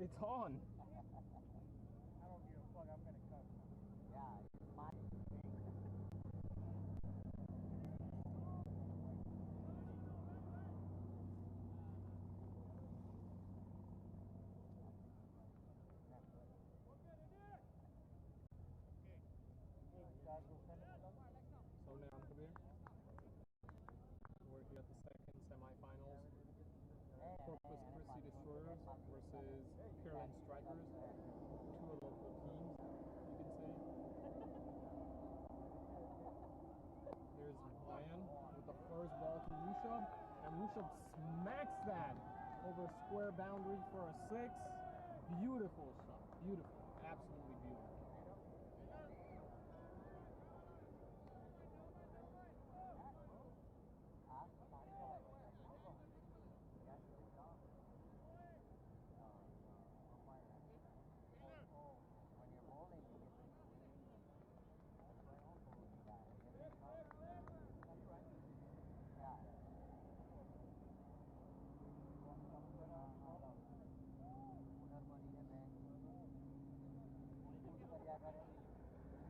It's on. I don't give a fuck. I'm gonna cut. Yeah, it's my So now I'm Kabir. We're here at the second semifinals. Corpus Christi Destroyers versus Pearland Strikers. Two local teams, you can say. Here's Ryan with the first ball to Rushab, and Rushab smacks that over square boundary for a 6. Beautiful shot, beautiful, absolutely beautiful.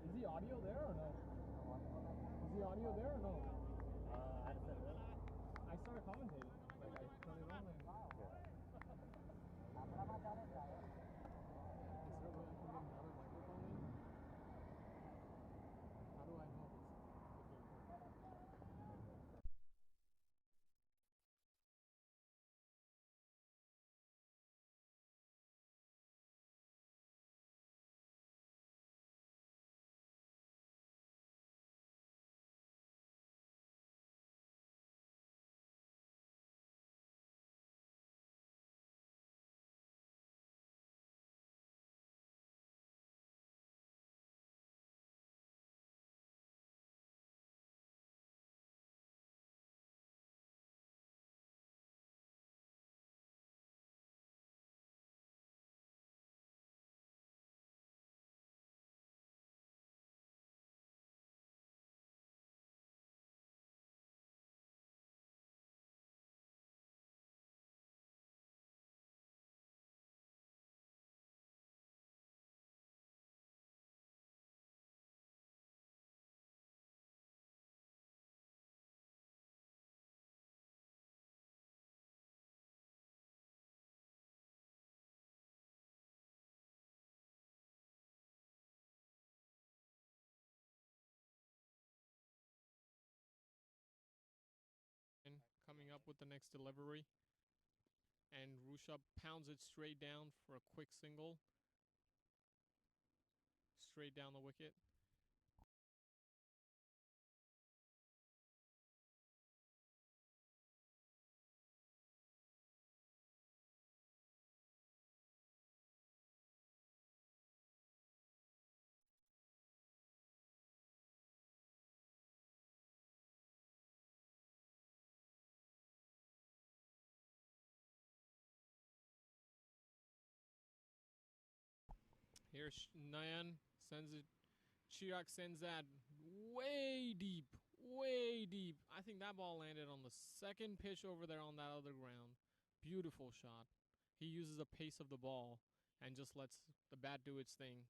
Is the audio there or no? Is the audio there or no? I had to set it up. I started commentating. Like I put it on and... Is there a way I can get another microphone in? How do I know if it's coming up with the next delivery, and Rushab pounds it straight down for a quick single, straight down the wicket. Here's Nayan, sends it. Chirag sends that way deep, way deep. I think that ball landed on the second pitch over there on that other ground. Beautiful shot. He uses the pace of the ball and just lets the bat do its thing.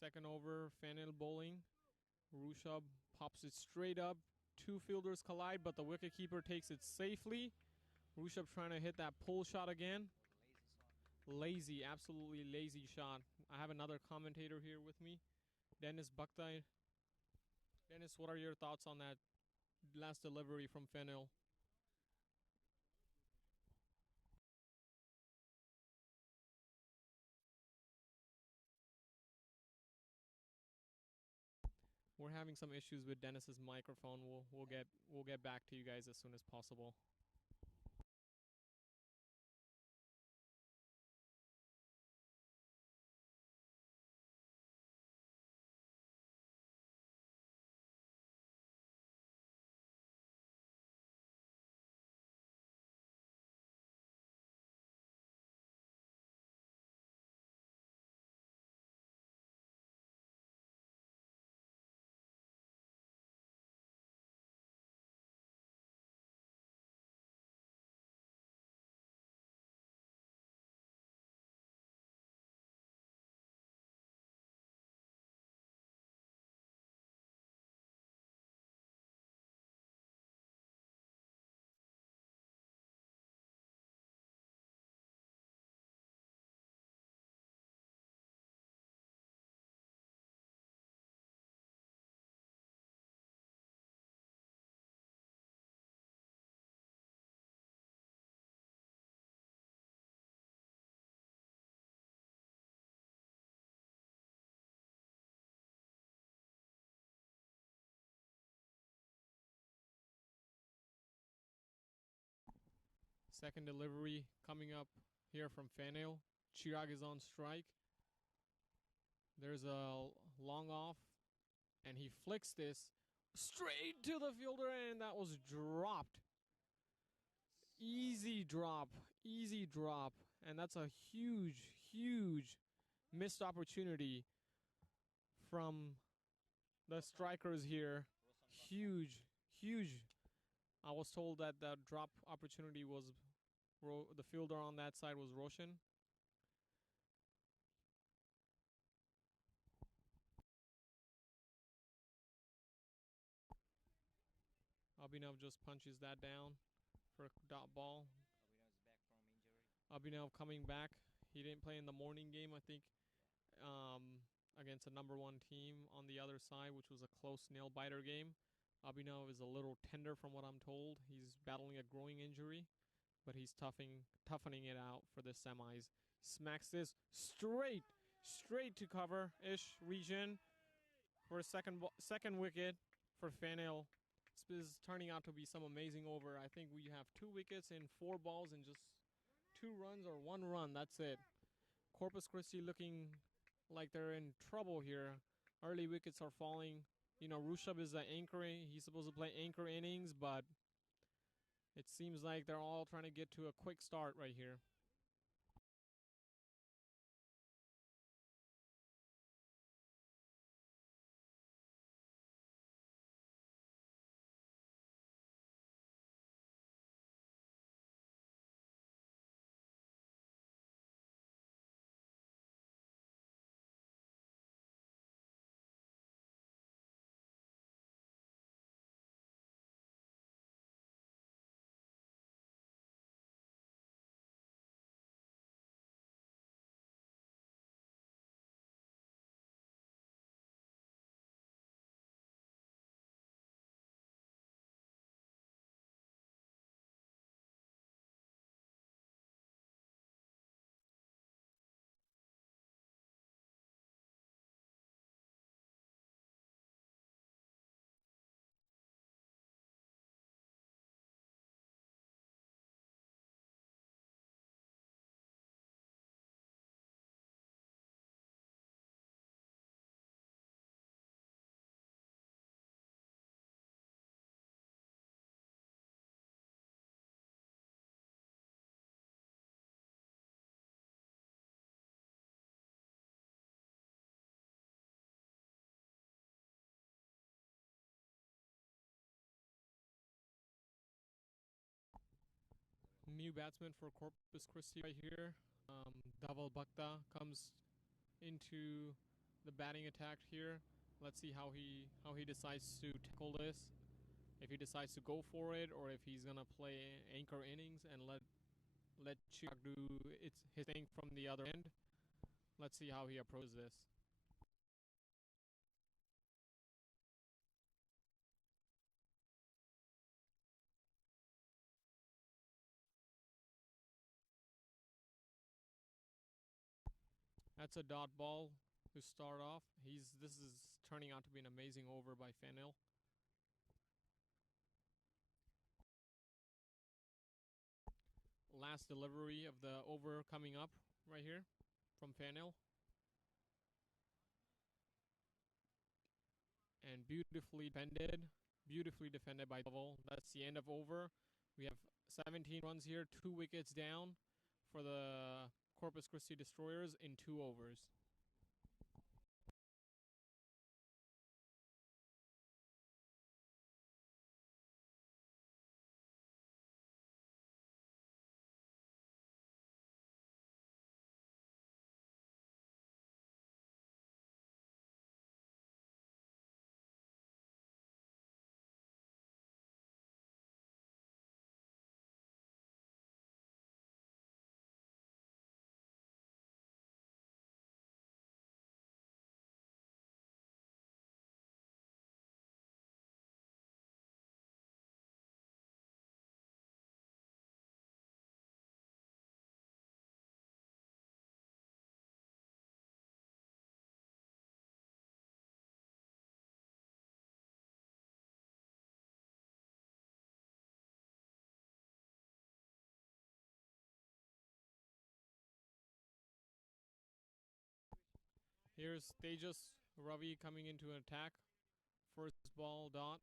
Second over, Fanil bowling. Rushabh pops it straight up. Two fielders collide, but the wicketkeeper takes it safely. Rushabh trying to hit that pull shot again. Lazy, absolutely lazy shot. I have another commentator here with me, Dennis Bhakta. Dennis, what are your thoughts on that last delivery from Fanil? We're having some issues with Dennis's microphone. We'll get back to you guys as soon as possible. Second delivery coming up here from Fanil. Chirag is on strike. There's a long off, and he flicks this straight to the fielder, and that was dropped. Easy drop, easy drop, and that's a huge, huge missed opportunity from the strikers here. Huge, huge. I was told that the drop opportunity was the fielder on that side was Roshan. Abhinav just punches that down for a dot ball. Abhinav coming back. He didn't play in the morning game, I think, against a number one team on the other side, which was a close nail biter game. Abhinav is a little tender from what I'm told. He's battling a growing injury, but he's toughening it out for the semis. Smacks this straight to cover-ish region for a second wicket for Fanil. This is turning out to be some amazing over. I think we have 2 wickets in 4 balls and just 2 runs or 1 run. That's it. Corpus Christi looking like they're in trouble here. Early wickets are falling. You know, Rushabh is the anchor. He's supposed to play anchor innings, but it seems like they're all trying to get to a quick start right here. New batsman for Corpus Christi right here. Dhaval Bhakta comes into the batting attack here. Let's see how he decides to tackle this. If he decides to go for it, or if he's gonna play anchor innings and let Chirag do his thing from the other end. Let's see how he approaches this. That's a dot ball to start off. This is turning out to be an amazing over by Fennell. Last delivery of the over coming up right here from Fennell. And beautifully defended by Double. That's the end of over. We have 17 runs here, 2 wickets down for the Corpus Christi Destroyers in 2 overs. Here's Tejas Ravi coming into an attack. First ball, dot.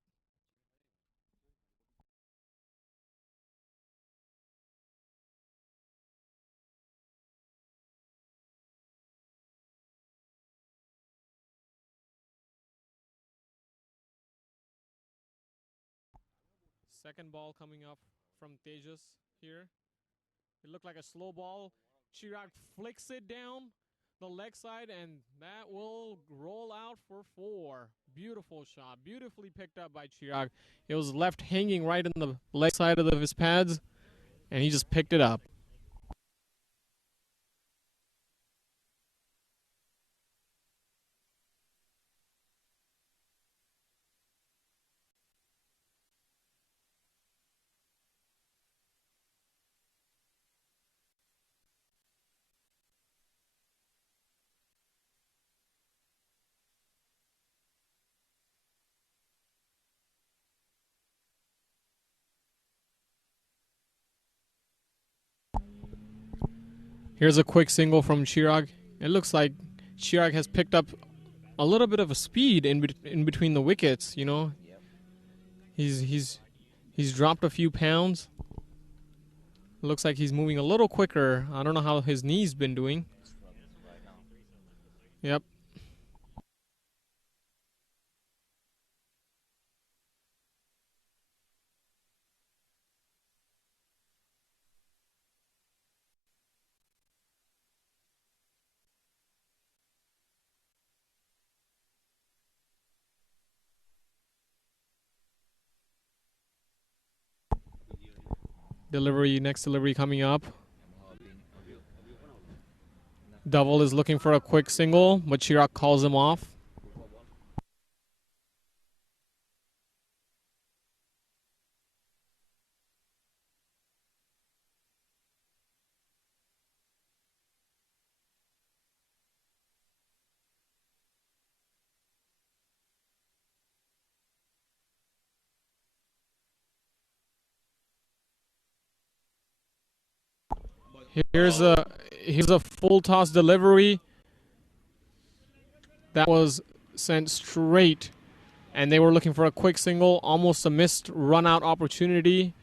Second ball coming up from Tejas here. It looked like a slow ball. Chirag flicks it down the leg side, and that will roll out for 4. Beautiful shot. Beautifully picked up by Chirag. It was left hanging right in the leg side of his pads, and he just picked it up. Here's a quick single from Chirag. It looks like Chirag has picked up a little bit of a speed in between the wickets. You know, he's dropped a few pounds. Looks like he's moving a little quicker. I don't know how his knee's been doing. Yep. Next delivery coming up. Double is looking for a quick single, but Chirag calls him off. Here's a full toss delivery that was sent straight, and they were looking for a quick single, almost a missed run out opportunity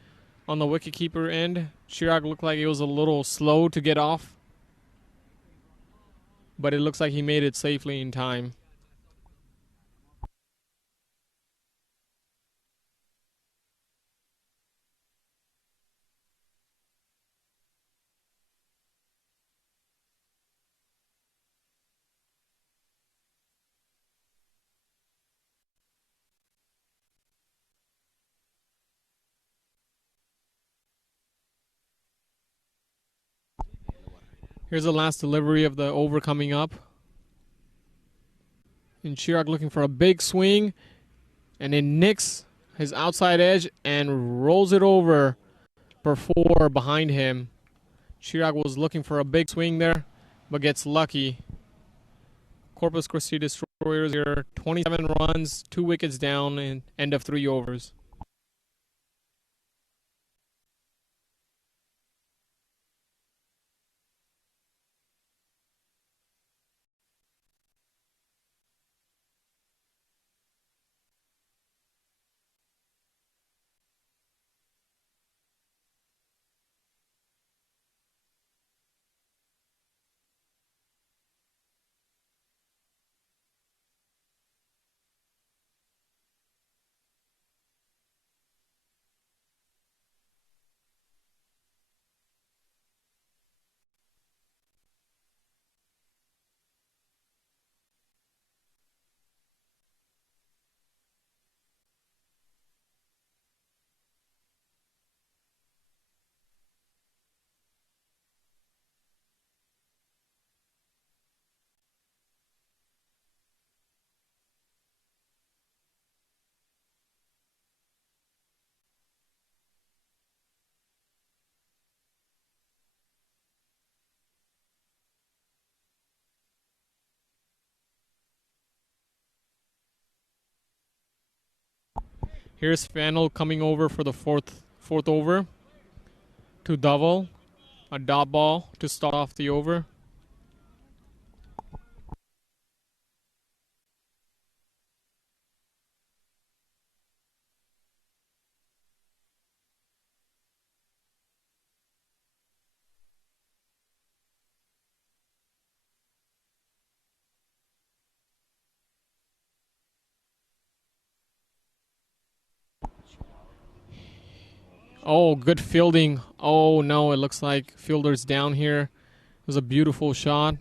on the wicketkeeper end. Chirag looked like it was a little slow to get off, but it looks like he made it safely in time. Here's the last delivery of the over coming up. And Chirag looking for a big swing. And it nicks his outside edge and rolls it over for 4 behind him. Chirag was looking for a big swing there, but gets lucky. Corpus Christi Destroyers here, 27 runs, 2 wickets down, and end of 3 overs. Here's Fannel coming over for the fourth over to double. A dot ball to start off the over. Oh, good fielding. Oh no, it looks like fielder's down here. It was a beautiful shot.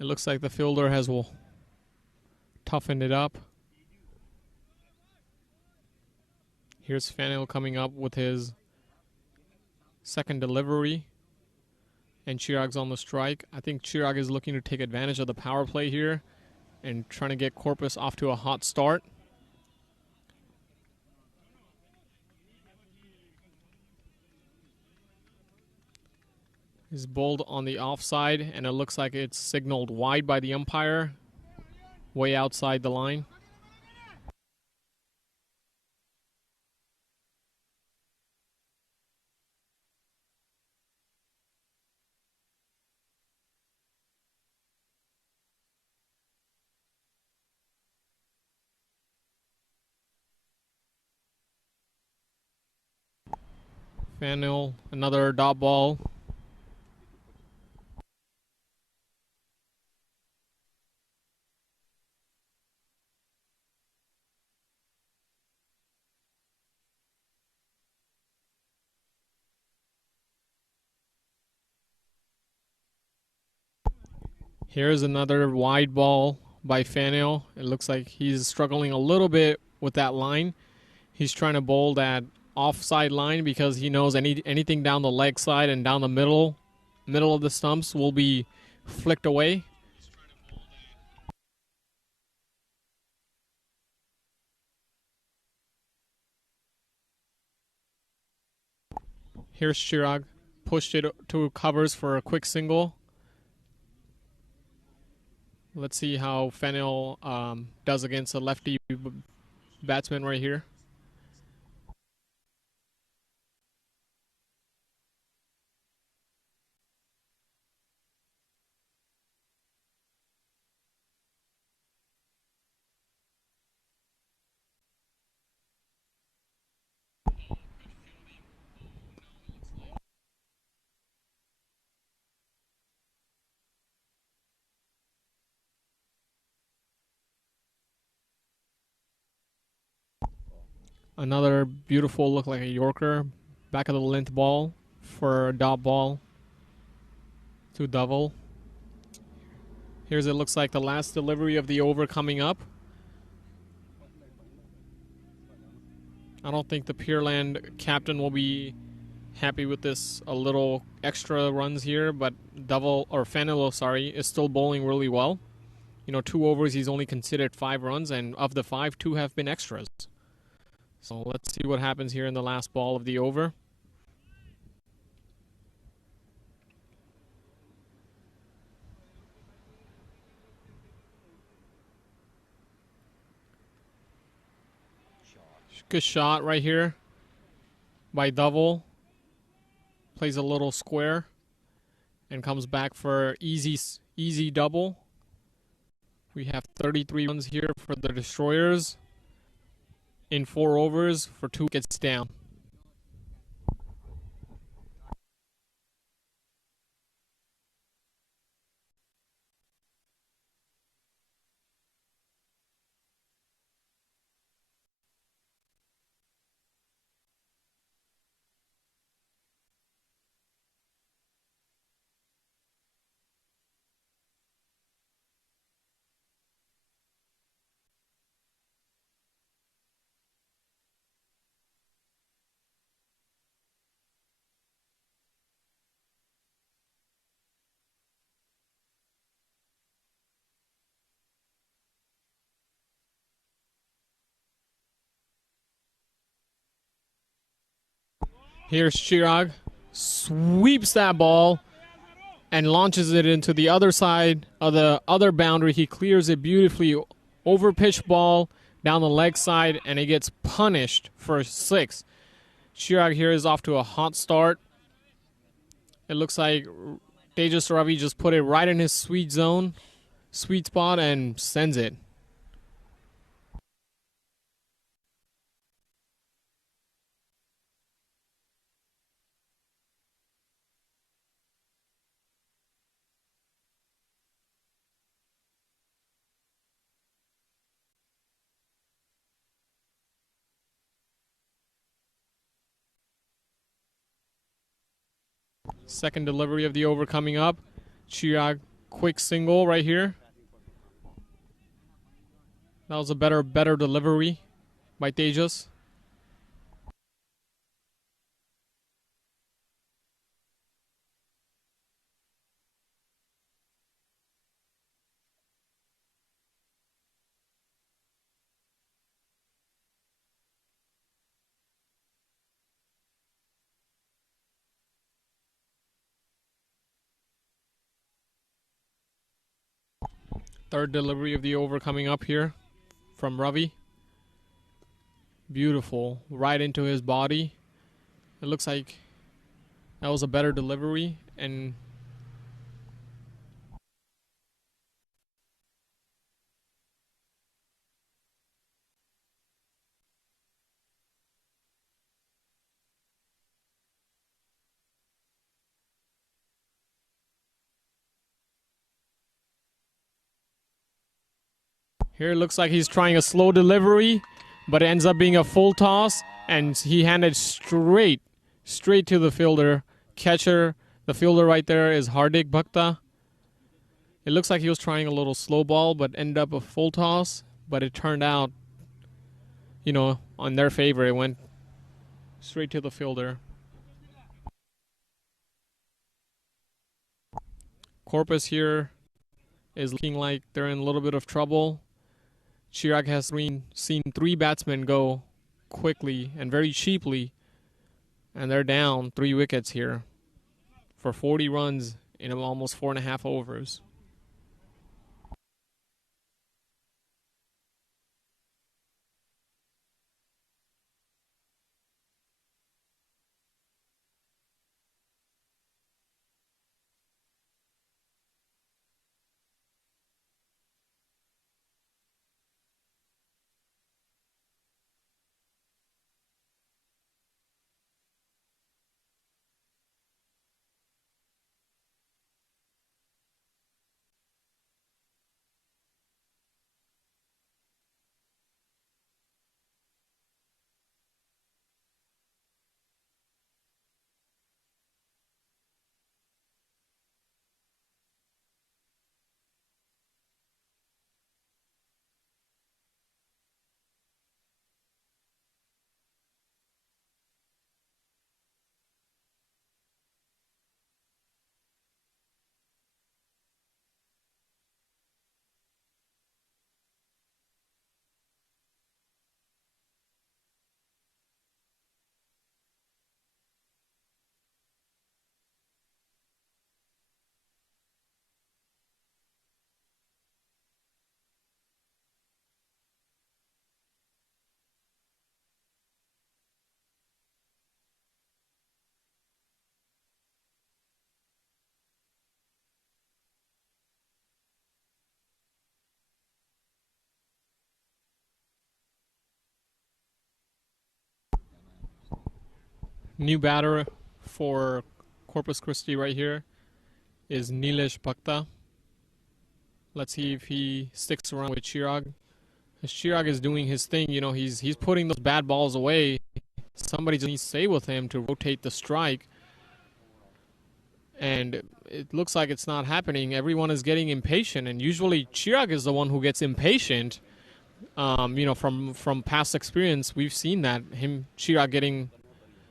It looks like the fielder has toughened it up. Here's Fannel coming up with his second delivery. And Chirag's on the strike. I think Chirag is looking to take advantage of the power play here and trying to get Corpus off to a hot start. He's bowled on the offside, and it looks like it's signaled wide by the umpire, way outside the line. Fannel, another dot ball. Here's another wide ball by Faneuil. It looks like he's struggling a little bit with that line. He's trying to bowl that offside line because he knows anything down the leg side and down the middle of the stumps will be flicked away. Here's Chirag. Pushed it to covers for a quick single. Let's see how Faneuil does against a lefty batsman right here. Another beautiful look like a Yorker. Back of the length ball for a dot ball to double. Here's it looks like the last delivery of the over coming up. I don't think the Pearland captain will be happy with this. A little extra runs here, but Faneuil, is still bowling really well. 2 overs, he's only considered 5 runs, and of the 5, 2 have been extras. So let's see what happens here in the last ball of the over. Good shot right here by Double. Plays a little square and comes back for easy double. We have 33 runs here for the Destroyers in 4 overs for 2 wickets down. Here's Chirag, sweeps that ball and launches it into the other side of the other boundary. He clears it beautifully, over pitch ball down the leg side, and he gets punished for 6. Chirag here is off to a hot start. It looks like Tejas Ravi just put it right in his sweet spot, and sends it. Second delivery of the over coming up. Chirag, quick single right here. That was a better delivery by Tejas. Third delivery of the over coming up here from Ravi. Beautiful. Right into his body. It looks like that was a better delivery. And here it looks like he's trying a slow delivery, but it ends up being a full toss, and he handed straight to the fielder. Catcher, the fielder right there is Hardik Bhakta. It looks like he was trying a little slow ball, but ended up a full toss. But it turned out, on their favor. It went straight to the fielder. Corpus here is looking like they're in a little bit of trouble. Chirag has seen 3 batsmen go quickly and very cheaply, and they're down 3 wickets here for 40 runs in almost 4.5 overs. New batter for Corpus Christi right here is Nilesh Bhakta. Let's see if he sticks around with Chirag. As Chirag is doing his thing, he's putting those bad balls away. Somebody just needs to stay with him to rotate the strike. And it looks like it's not happening. Everyone is getting impatient, and usually Chirag is the one who gets impatient. From past experience, we've seen that Chirag getting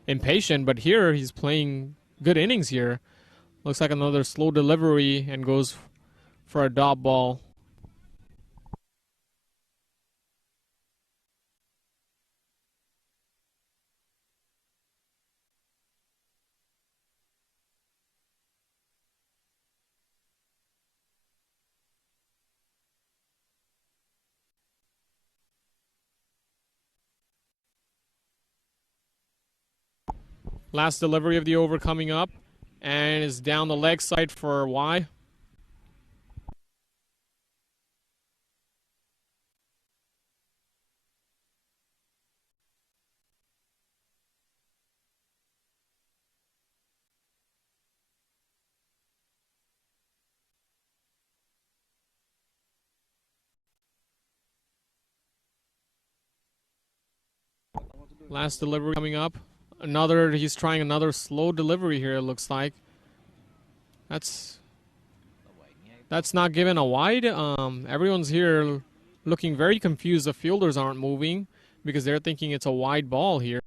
impatient, but here he's playing good innings here. Looks like another slow delivery and goes for a dot ball. Last delivery of the over coming up, and is down the leg side for Y. Last delivery coming up. He's trying another slow delivery here, it looks like. That's not given a wide. Everyone's here looking very confused. The fielders aren't moving because they're thinking it's a wide ball here.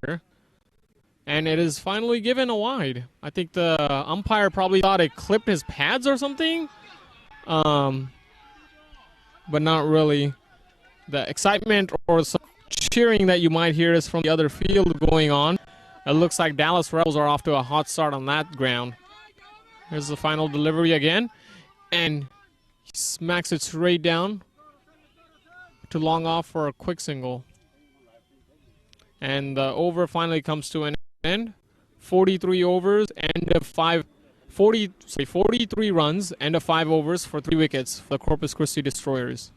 And it is finally given a wide. I think the umpire probably thought it clipped his pads or something. But not really. The excitement or some cheering that you might hear is from the other field going on. It looks like Dallas Rebels are off to a hot start on that ground. Here's the final delivery again. And he smacks it straight down to long off for a quick single. And the over finally comes to an end. 43 overs, end of 43 runs, end of 5 overs for 3 wickets for the Corpus Christi Destroyers.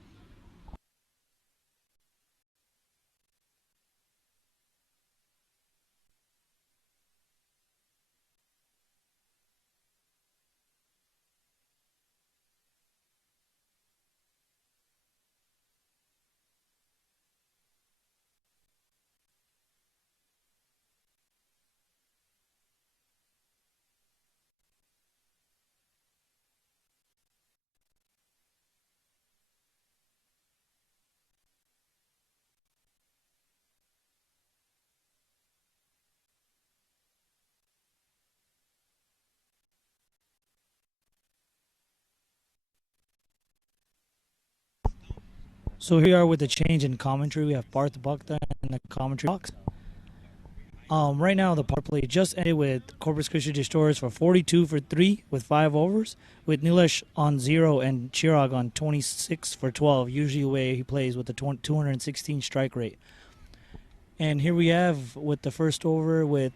So here we are with the change in commentary. We have Parth Bhakta in the commentary box. Right now the power play just ended with Corpus Christi Destroyers for 42 for 3 with 5 overs, with Nilesh on 0 and Chirag on 26 for 12, usually the way he plays with the 216 strike rate. And here we have with the first over with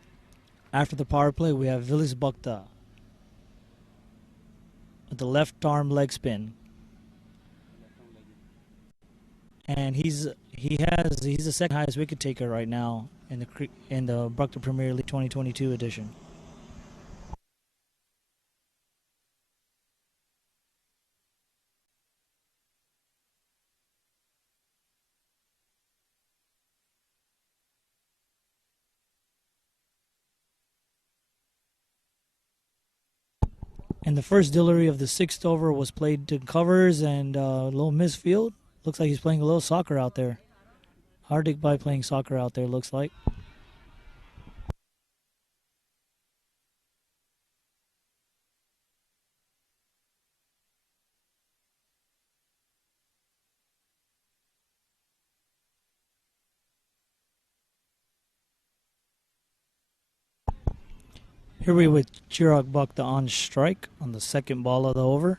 after the power play we have Vilas Bhakta with the left arm leg spin. And he's the second highest wicket taker right now in the Bhakta Premier League 2022 edition. And the first delivery of the sixth over was played to covers and a little misfield. Looks like he's playing a little soccer out there. Hardik Bhai playing soccer out there, looks like. Here we with Chirag Bhakta on strike on the second ball of the over.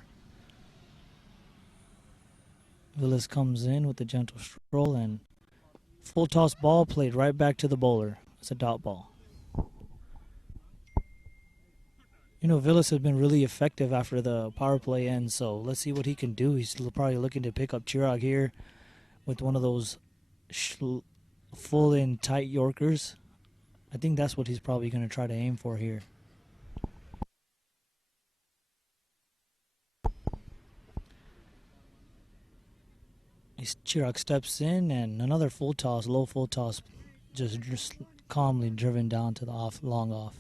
Vilas comes in with a gentle stroll and full toss ball played right back to the bowler. It's a dot ball. You know, Vilas has been really effective after the power play ends, so let's see what he can do. He's probably looking to pick up Chirag here with one of those full in tight Yorkers. I think that's what he's probably going to try to aim for here. Chirag steps in and another full toss, low full toss, just calmly driven down to the long off.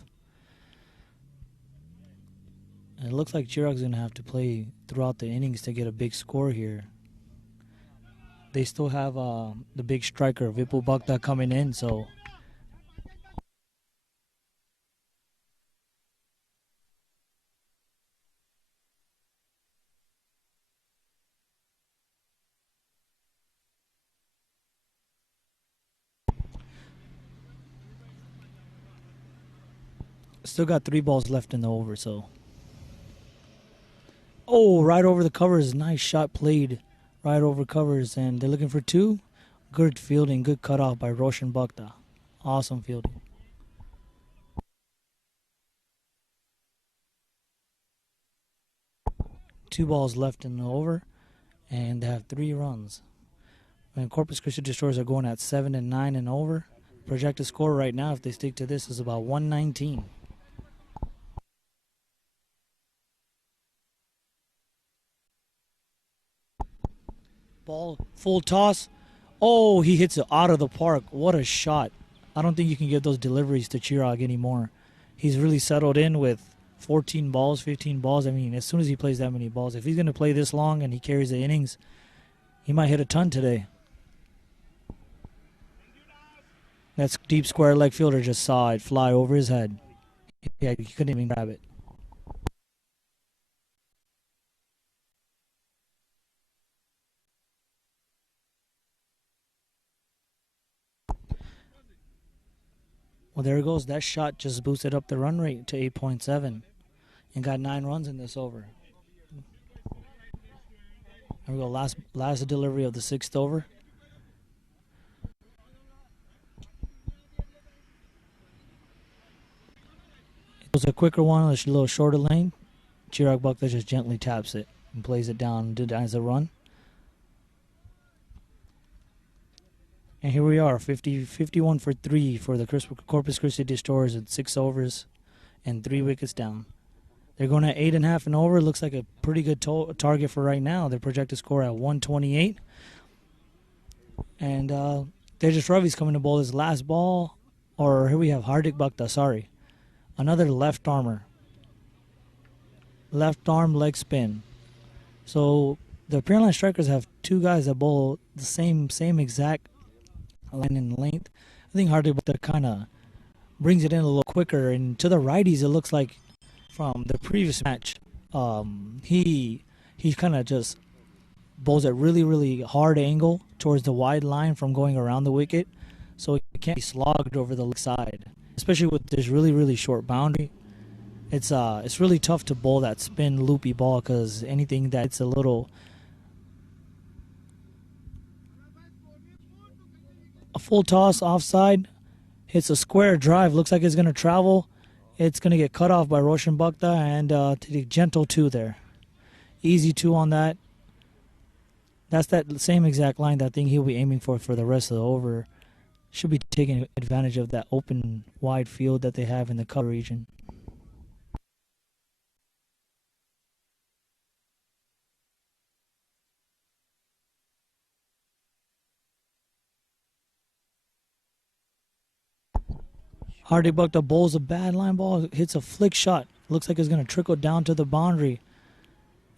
And it looks like Chirag's going to have to play throughout the innings to get a big score here. They still have the big striker, Vipul Bhakta, coming in, so... Still got 3 balls left in the over, so... Oh, right over the covers. Nice shot played right over covers, and they're looking for 2. Good fielding, good cutoff by Roshan Bhakta. Awesome fielding. Two balls left in the over, and they have 3 runs. And Corpus Christi Destroyers are going at 7 and 9 and over. Projected score right now, if they stick to this, is about 119. Ball, full toss. Oh, he hits it out of the park. What a shot. I don't think you can give those deliveries to Chirag anymore. He's really settled in with 14 balls, 15 balls. I mean, as soon as he plays that many balls, if he's going to play this long and he carries the innings, he might hit a ton today. That's deep square leg fielder just saw it fly over his head. Yeah, he couldn't even grab it. Well, there it goes. That shot just boosted up the run rate to 8.7 and got 9 runs in this over. There we go. Last delivery of the 6th over. It was a quicker one, a little shorter lane. Chirag Bhakta just gently taps it and plays it down as a run. And here we are, 51 for 3 for the Corpus Christi Destroyers at 6 overs and 3 wickets down. They're going at 8.5 and over. Looks like a pretty good target for right now. Their projected score at 128. And Tejas Ravi's coming to bowl his last ball. Or here we have Hardik Bhakta, sorry. Another left armer. Left arm leg spin. So the Pearland strikers have 2 guys that bowl the same exact line and length. I think Hardik Bhakta kind of brings it in a little quicker. And to the righties, it looks like from the previous match, he kind of just bowls at really, really hard angle towards the wide line from going around the wicket, so it can't be slogged over the leg side. Especially with this really, really short boundary, it's really tough to bowl that spin loopy ball because anything that's a full toss offside hits a square drive, looks like it's gonna travel. It's gonna get cut off by Roshan Bhakta and to the gentle two there. Easy two on that. That's that same exact line that I think he'll be aiming for the rest of the over. Should be taking advantage of that open wide field that they have in the cover region. Hardik Bhakta bowls a bad line ball, hits a flick shot. Looks like it's going to trickle down to the boundary.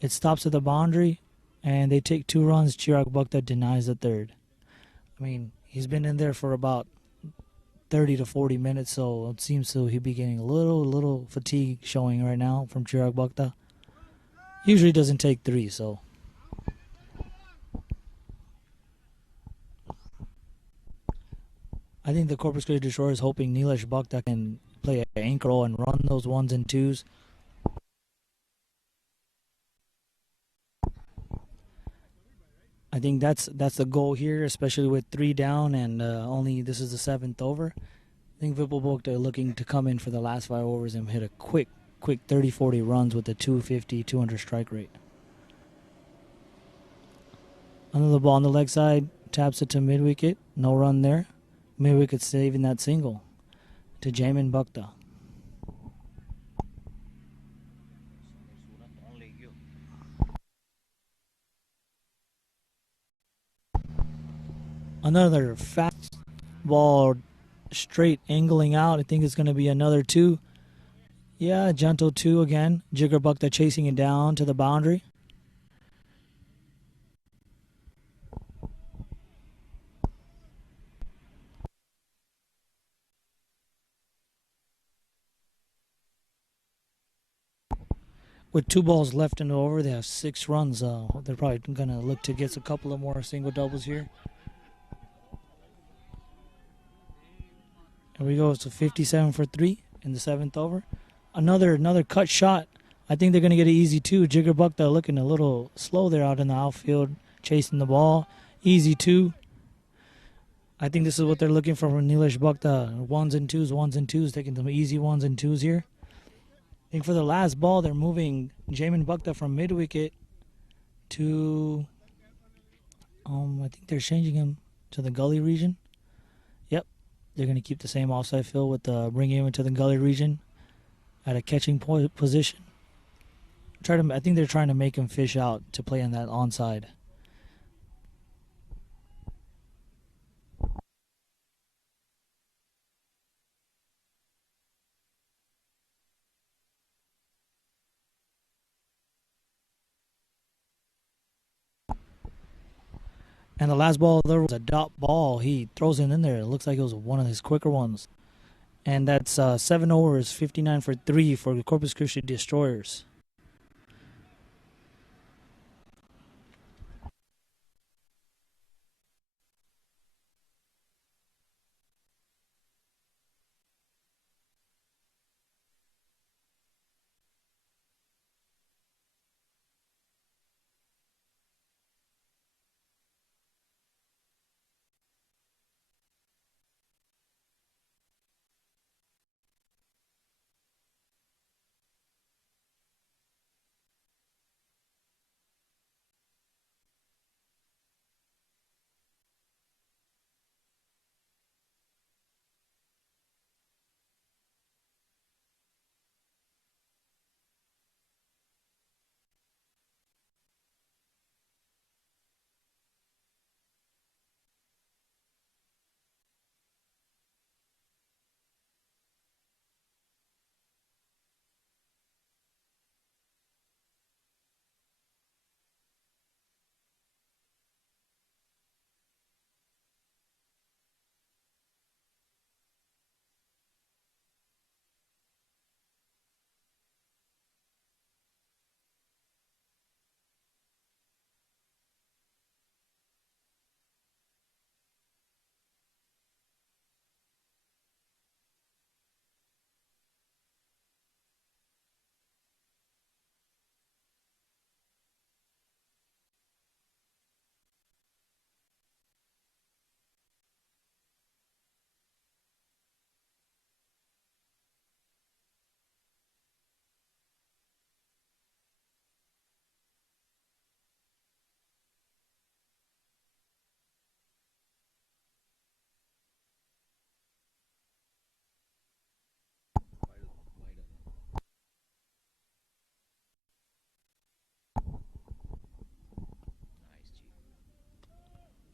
It stops at the boundary, and they take 2 runs. Chirag Bhakta denies the third. I mean, he's been in there for about 30 to 40 minutes, so it seems to he'd be getting a little fatigue showing right now from Chirag Bhakta. Usually doesn't take 3, so. I think the Corpus Christi Destroyer is hoping Nilesh Bhakta can play an anchor role and run those 1s and 2s. I think that's the goal here, especially with 3 down and only this is the 7th over. I think Vipul Bhakta are looking to come in for the last 5 overs and hit a quick 30-40 runs with a 250, 200 strike rate. Another ball on the leg side, taps it to mid-wicket, no run there. Mid-wicket saving that single to Jamin Bhakta. Another fast ball, straight angling out. I think it's going to be another 2. Yeah, gentle 2 again. Jigar Bhakta chasing it down to the boundary. With 2 balls left in the over, they have 6 runs. They're probably going to look to get a couple of more single doubles here. Here we go. It's a 57 for 3 in the 7th over. Another cut shot. I think they're going to get an easy 2. Jigar Bhakta looking a little slow there out in the outfield, chasing the ball. Easy 2. I think this is what they're looking for from Nilesh Bhakta. 1s and 2s, taking some easy 1s and 2s here. I think for the last ball, they're moving Jamin Bhakta from mid-wicket to, I think they're changing him to the gully region. Yep, they're going to keep the same offside field with bringing him into the gully region at a catching position. I think they're trying to make him fish out to play on that onside. And the last ball there was a dot ball. He throws it in there. It looks like it was one of his quicker ones. And that's 7 overs, 59 for 3 for the Corpus Christi Destroyers.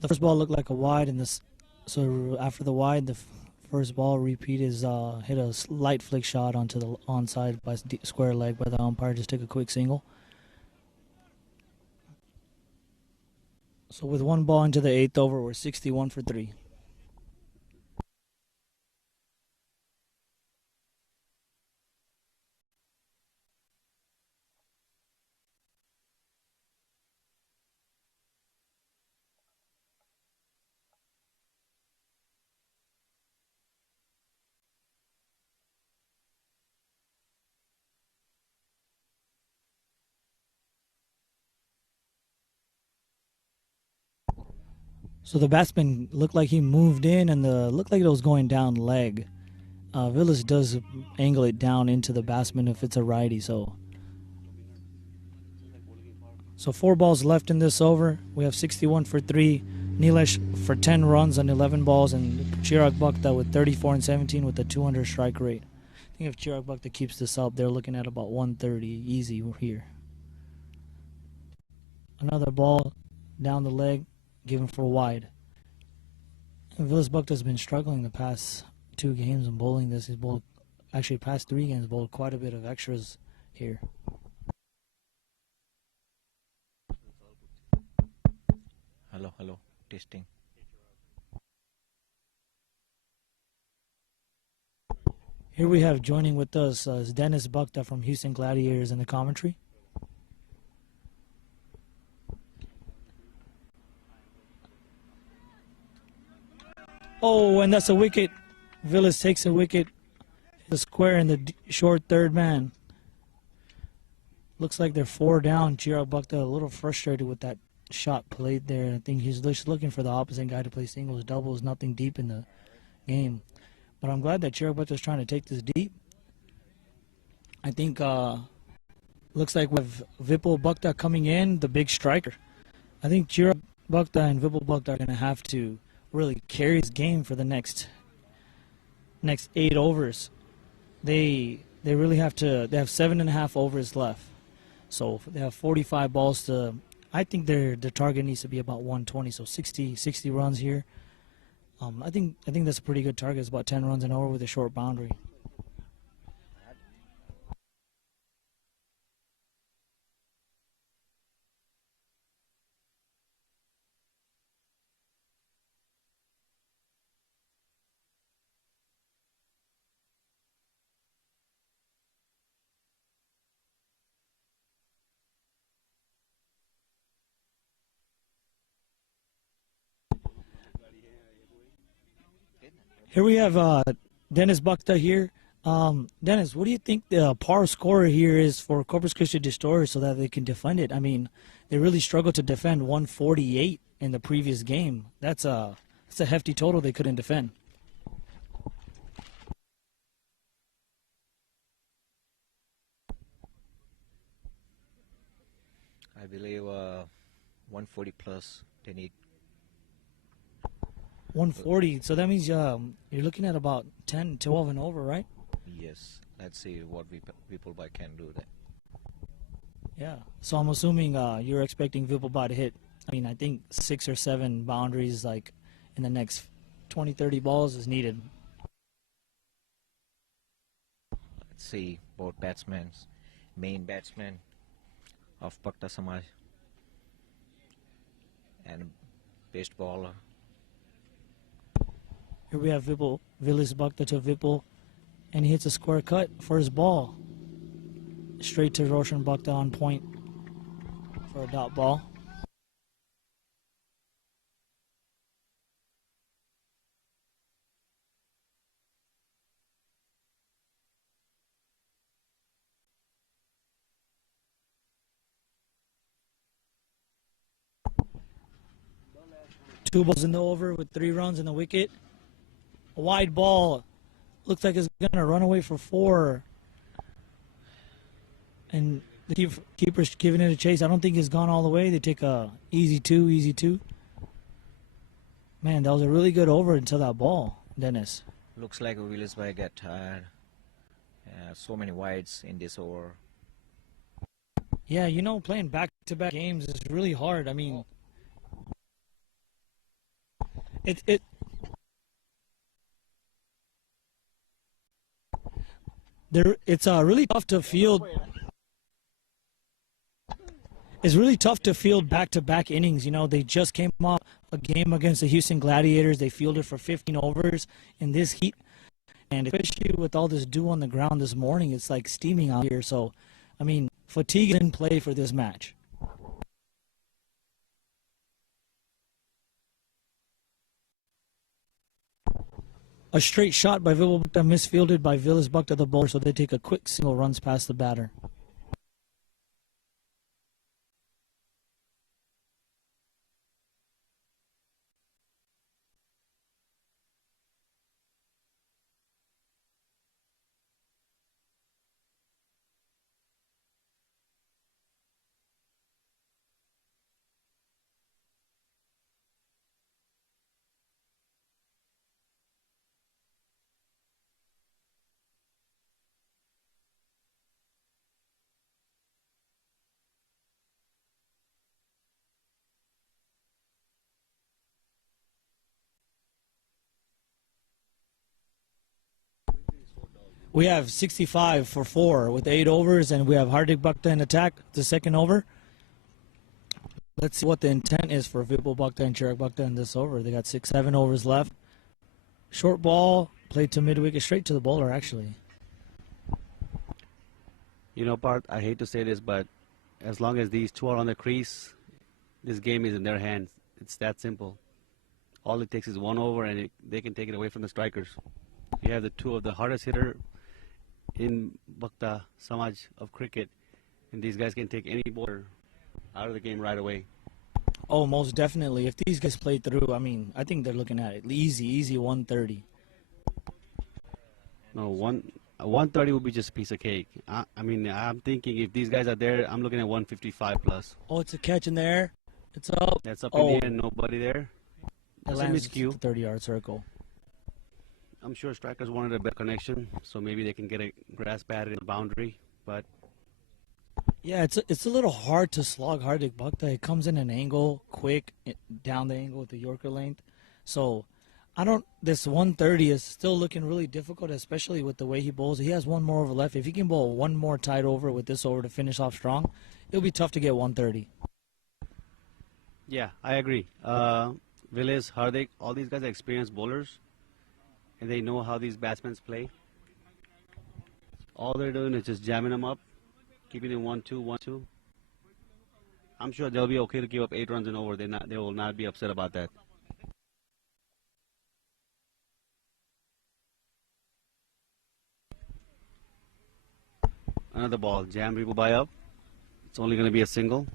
The first ball looked like a wide, and so after the wide, the first ball repeat is hit a light flick shot onto the onside by square leg by the umpire. Just took a quick single. So with one ball into the eighth over, we're 61 for 3. So the batsman looked like he moved in, and looked like it was going down leg. Villas does angle it down into the batsman if it's a righty. So 4 balls left in this over. We have 61 for 3. Nilesh for 10 runs on 11 balls, and Chirag Bhakta with 34 and 17 with a 200 strike rate. I think if Chirag Bhakta keeps this up, they're looking at about 130 easy here. Another ball down the leg, given for wide. Villas Bhakta has been struggling the past 2 games in bowling this. He's bowled, actually past 3 games, bowled quite a bit of extras here. Hello, testing. Here we have joining with us is Dennis Bhakta from Houston Gladiators in the commentary. Oh, and that's a wicket. Villas takes a wicket. The square in the short third man. Looks like they're 4 down. Chirag Bhakta a little frustrated with that shot played there. I think he's just looking for the opposite guy to play singles, doubles, nothing deep in the game. But I'm glad that Chirag Bhakta is trying to take this deep. I think looks like with Vipul Bhakta coming in, the big striker. I think Chirag Bhakta and Vipul Bhakta are going to have to really carry his game for the next 8 overs. They really have to. They have 7.5 overs left, so they have 45 balls to. I think their target needs to be about 120, so 60 runs here. I think that's a pretty good target. It's about 10 runs an over with a short boundary. Here we have Dennis Bhakta here. Dennis, what do you think the par score here is for Corpus Christi Destroyers so that they can defend it? I mean, they really struggled to defend 148 in the previous game. That's a hefty total they couldn't defend. I believe 140 plus they need. 140. So that means you're looking at about 10, 12 and over, right? Yes. Let's see what Vipul Bhai can do there. Yeah. So I'm assuming you're expecting Vipul Bhai to hit. I mean, I think 6 or 7 boundaries like in the next 20, 30 balls is needed. Let's see both batsmen, main batsman of Bhakta Samaj and best bowler. Here we have Villas Bhakta to Vipul, and he hits a square cut for his ball. Straight to Roshan Bhakta on point for a dot ball. Two balls in the over with 3 runs in the wicket. A wide ball. Looks like it's going to run away for 4. And the keeper's giving it a chase. I don't think it's gone all the way. They take a easy two. Man, that was a really good over until that ball, Dennis. Looks like Willis Bhai got tired. So many wides in this over. Yeah, playing back-to-back games is really hard. I mean, It there it's really tough to field. It's really tough to field back-to-back innings. You know, they just came off a game against the Houston Gladiators. They fielded for 15 overs in this heat. And especially with all this dew on the ground this morning, it's like steaming out here. So, I mean, fatigue didn't play for this match. A straight shot by Villalobocta, misfielded by Villas Bukta, the bowler, so they take a quick single, runs past the batter. We have 65 for 4 with 8 overs, and we have Hardik Bukta in attack, the second over. Let's see what the intent is for Vipul Bukta and Chirag Bukta in this over. They got 7 overs left. Short ball, played to mid-wicket, straight to the bowler, actually. You know, Bart, I hate to say this, but as long as these two are on the crease, this game is in their hands. It's that simple. All it takes is 1 over, and they can take it away from the strikers. You have the two of the hardest hitter in Bukta Samaj of cricket, and these guys can take any bowler out of the game right away. Oh, most definitely. If these guys play through, I mean, I think they're looking at it. Easy 130. No, 130 would be just a piece of cake. I mean, I'm thinking if these guys are there, I'm looking at 155 plus. Oh, it's a catch in there. It's up. That's up in the air, nobody there. It That's a lands miscue. the 30-yard circle. I'm sure strikers wanted a better connection, so maybe they can get a grass bat in the boundary. But Yeah, it's a little hard to slog Hardik Bukta. It comes in an angle, quick, down the angle with the Yorker length. So, this 130 is still looking really difficult, especially with the way he bowls. He has one more over left. If he can bowl one more tight over with this over to finish off strong, it'll be tough to get 130. yeah, I agree. Villas, Hardik, all these guys are experienced bowlers, and they know how these batsmen play. All they're doing is just jamming them up, keeping it 1-2, 1-2. I'm sure they'll be okay to give up 8 runs and over. They will not be upset about that. Another ball, jam people by up. It's only going to be a single.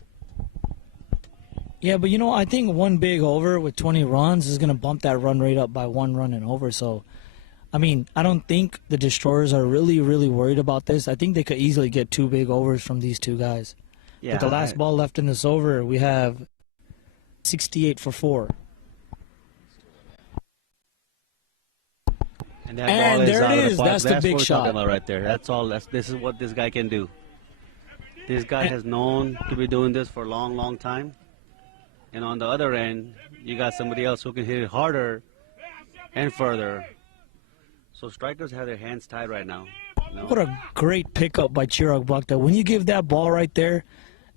Yeah, but I think one big over with 20 runs is going to bump that run rate up by 1 run and over. So, I mean, I don't think the Destroyers are really, really worried about this. I think they could easily get 2 big overs from these two guys. Yeah, With the last ball left in this over, we have 68 for 4. And that And ball there out it of the is. park. That's the what big we're shot. talking about right there. That's all. This is what this guy can do. This guy has known to be doing this for a long, long time. And on the other end, you got somebody else who can hit it harder and further. So strikers have their hands tied right now. What a great pickup by Chirag Bukta. When you give that ball right there,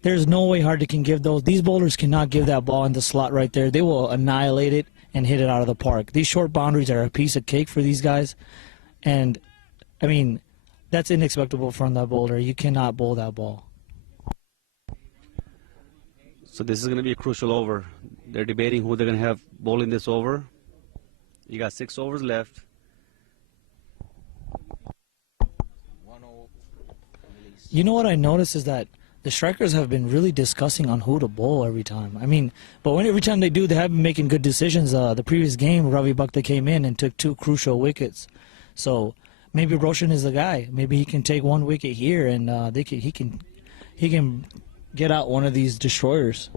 there's no way Hardik can give those. These bowlers cannot give that ball in the slot right there. They will annihilate it and hit it out of the park. These short boundaries are a piece of cake for these guys. And, I mean, that's inexpectable from that bowler. You cannot bowl that ball. So this is going to be a crucial over. They're debating who they're going to have bowling this over. You got 6 overs left. 1-0. You know what I noticed is that the strikers have been really discussing on who to bowl every time. I mean, but every time they do, they have been making good decisions. The previous game, Ravi Bukta came in and took 2 crucial wickets. So maybe Roshan is the guy. Maybe he can take 1 wicket here, and he can get out one of these Destroyers.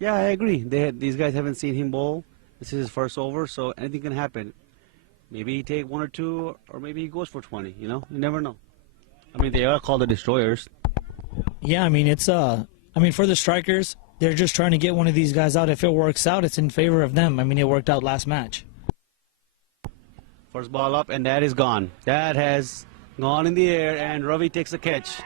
Yeah, I agree. These guys haven't seen him bowl. This is his first over, so anything can happen. Maybe he take 1 or 2, or maybe he goes for 20. You never know. I mean, they are called the Destroyers. Yeah, I mean, for the strikers, they're just trying to get one of these guys out. If it works out, it's in favor of them. I mean, it worked out last match. First ball up, and that is gone. That has gone in the air, and Ravi takes a catch.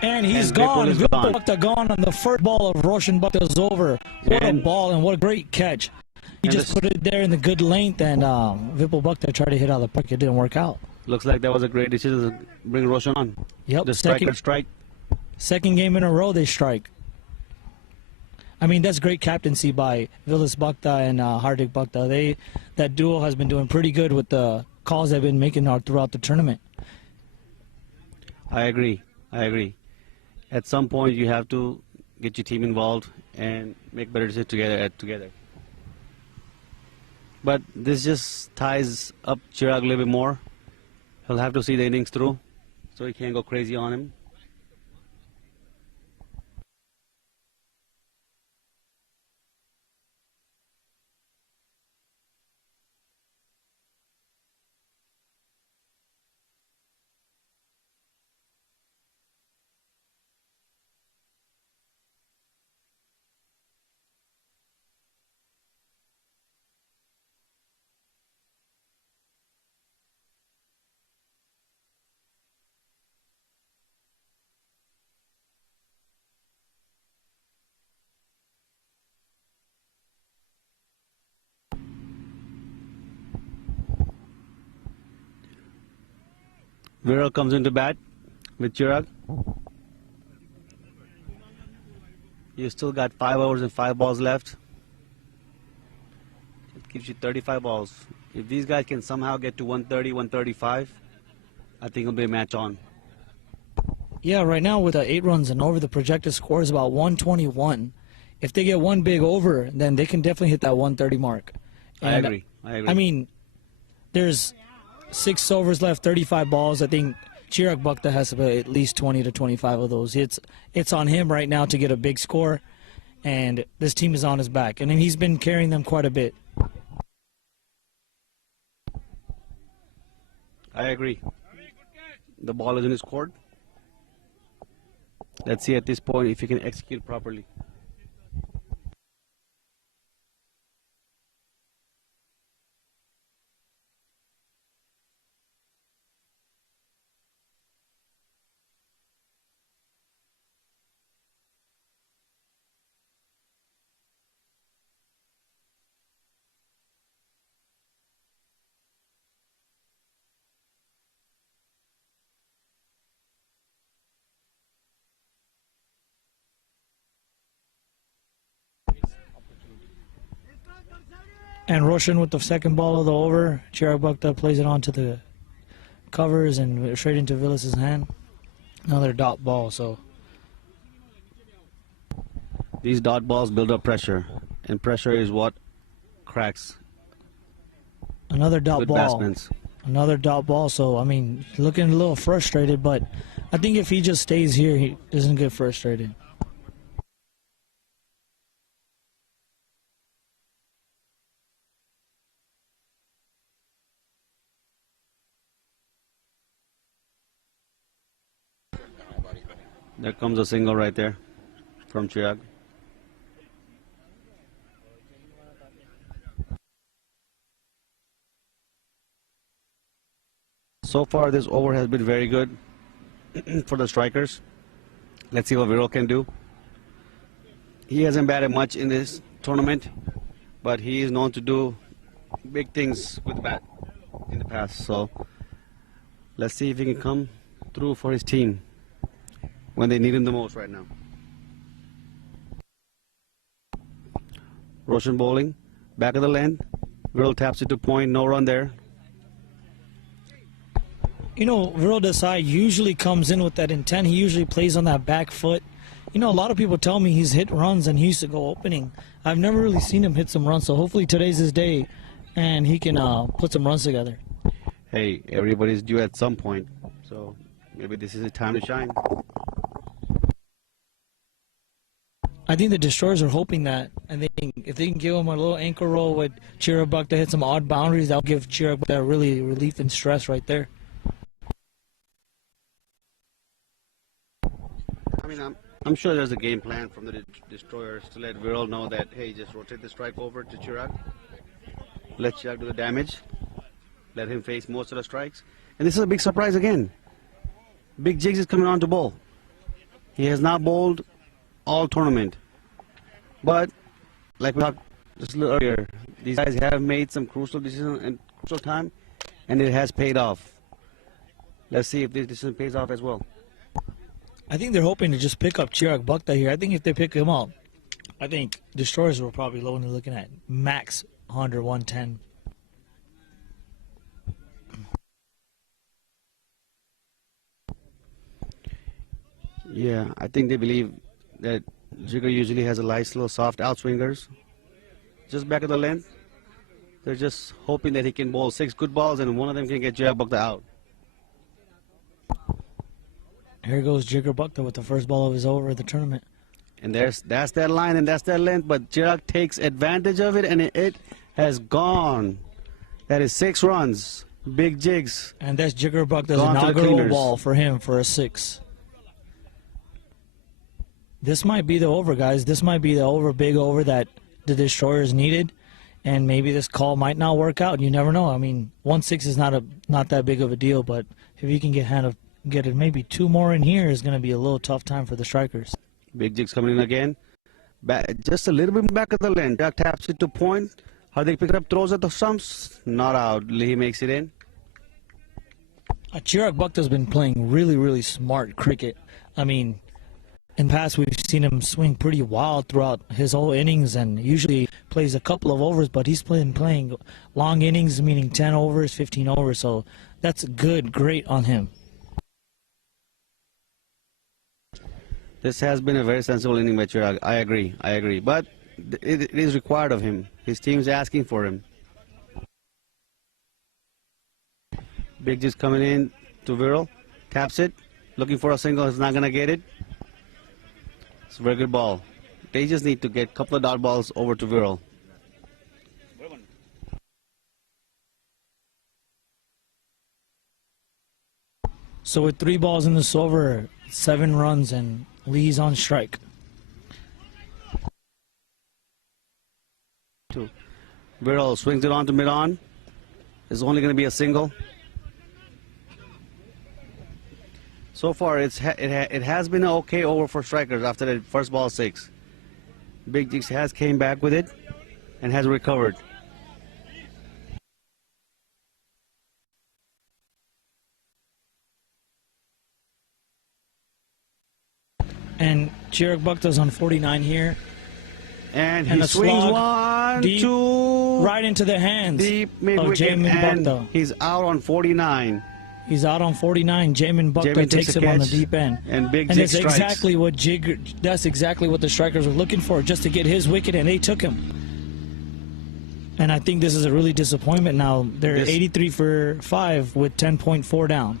And he's And gone. Vipul is Vipul gone. Bhakta gone on the first ball of Roshan Bhakta's over. What a And- ball and what a great catch. He And just this- put it there in the good length, and Vipul Bhakta tried to hit out of the park. It didn't work out. Looks like that was a great decision to bring Roshan on. Yep, The striker strike. second game in a row they strike. I mean, that's great captaincy by Vilas Bhakta and Hardik Bhakta. That duo has been doing pretty good with the calls they've been making throughout the tournament. I agree. At some point, you have to get your team involved and make better decisions together. But this just ties up Chirag a little bit more. He'll have to see the innings through, so he can't go crazy on him. Viral comes into bat with Chirag. You still got 5 overs and 5 balls left. It gives you 35 balls. If these guys can somehow get to 130, 135, I think it'll be a match on. Yeah, right now with 8 runs and over, the projected score is about 121. If they get one big over, then they can definitely hit that 130 mark. I And, agree. I mean, there's 6 overs left, 35 balls. I think Chirag Bhakta has about at least 20 to 25 of those. It's on him right now to get a big score, and this team is on his back. And he's been carrying them quite a bit. I agree. The ball is in his court. Let's see at this point if he can execute properly. And Roshan with the second ball of the over. Chirag Bhakta plays it onto the covers and straight into Vilas's hand. Another dot ball, so These dot balls build up pressure, and pressure is what cracks another dot good ball. batsmen. Another dot ball, so I mean, looking a little frustrated, but I think if he just stays here, he doesn't get frustrated. There comes a single right there from Chirag. So far, this over has been very good for the strikers. Let's see what Viral can do. He hasn't batted much in this tournament, but he is known to do big things with the bat in the past. So let's see if he can come through for his team when they need him the most right now. Roshan bowling, back of the length. Viral taps it to point, no run there. You know, Viral Desai usually comes in with that intent. He usually plays on that back foot. You know, a lot of people tell me he's hit runs and he used to go opening. I've never really seen him hit some runs, so hopefully today's his day and he can put some runs together. Hey, everybody's due at some point, so maybe this is a time to shine. I think the Destroyers are hoping that, and if they can give him a little ankle roll with Chirag Bhakta hit some odd boundaries, that'll give Chirag Bhakta really relief and stress right there. I mean, I'm sure there's a game plan from the destroyers to let Viral know that, hey, just rotate the strike over to Chirag. Let Chirag do the damage. Let him face most of the strikes. And this is a big surprise again. Big Jigs is coming on to bowl. He has not bowled all tournament. But, like we talked just a little earlier, these guys have made some crucial decisions in crucial time, and it has paid off. Let's see if this decision pays off as well. I think they're hoping to just pick up Chirag Bukta here. I think if they pick him up, I think destroyers were probably only looking at max 100, 110. Yeah, I think they believe that Jigger usually has a nice little soft outswingers. Just back of the length. They're just hoping that he can bowl 6 good balls and one of them can get Chirag Bukta out. Here goes Jigger Bukta with the first ball of his over of the tournament. And that's that line and that's that length, but Chirag takes advantage of it and it has gone. That is 6 runs. Big Jigs. And that's Jigger Bukta's Gone to the inaugural cleaners. ball for him for a 6. This might be the over, guys. This might be the over, big over that the destroyers needed. And maybe this call might not work out. You never know. I mean, 1-6 is not that big of a deal, but if you can get it maybe 2 more in here is going to be a little tough time for the strikers. Big Jigs coming in again. Just a little bit back of the lane. Jack taps it to point. Hardik picks it up, throws at the stumps. Not out. He makes it in. Chirag Bukta's been playing really, really smart cricket. I mean, in the past we've seen him swing pretty wild throughout his whole innings and usually plays a couple of overs, but he's playing long innings, meaning 10 overs, 15 overs, so that's good, great on him. This has been a very sensible inning by Chirag. I agree. But it is required of him. His team's asking for him. Big Jigs coming in to Viral. Taps it. Looking for a single. He's not going to get it. It's a very good ball. They just need to get a couple of dot balls over to Viral. So with 3 balls in this over, 7 runs, and Lee's on strike. Viral swings it on to mid-on. It's only going to be a single. So far, it has been an okay over for strikers after the first ball 6. Big Jigs has came back with it and has recovered. And Chirag Bukta's on 49 here. And he And a swings slog one, deep, 2, right into the hands deep of mid-wicket, Jamin and Bukta. he's out on 49. He's out on 49. Jamin Bukta Jamin takes a him on the catch, deep end. and Big And Jigs that's strikes. that's exactly what the strikers were looking for, just to get his wicket, and they took him. And I think this is a really disappointment now. They're 83 for 5 with 10.4 down.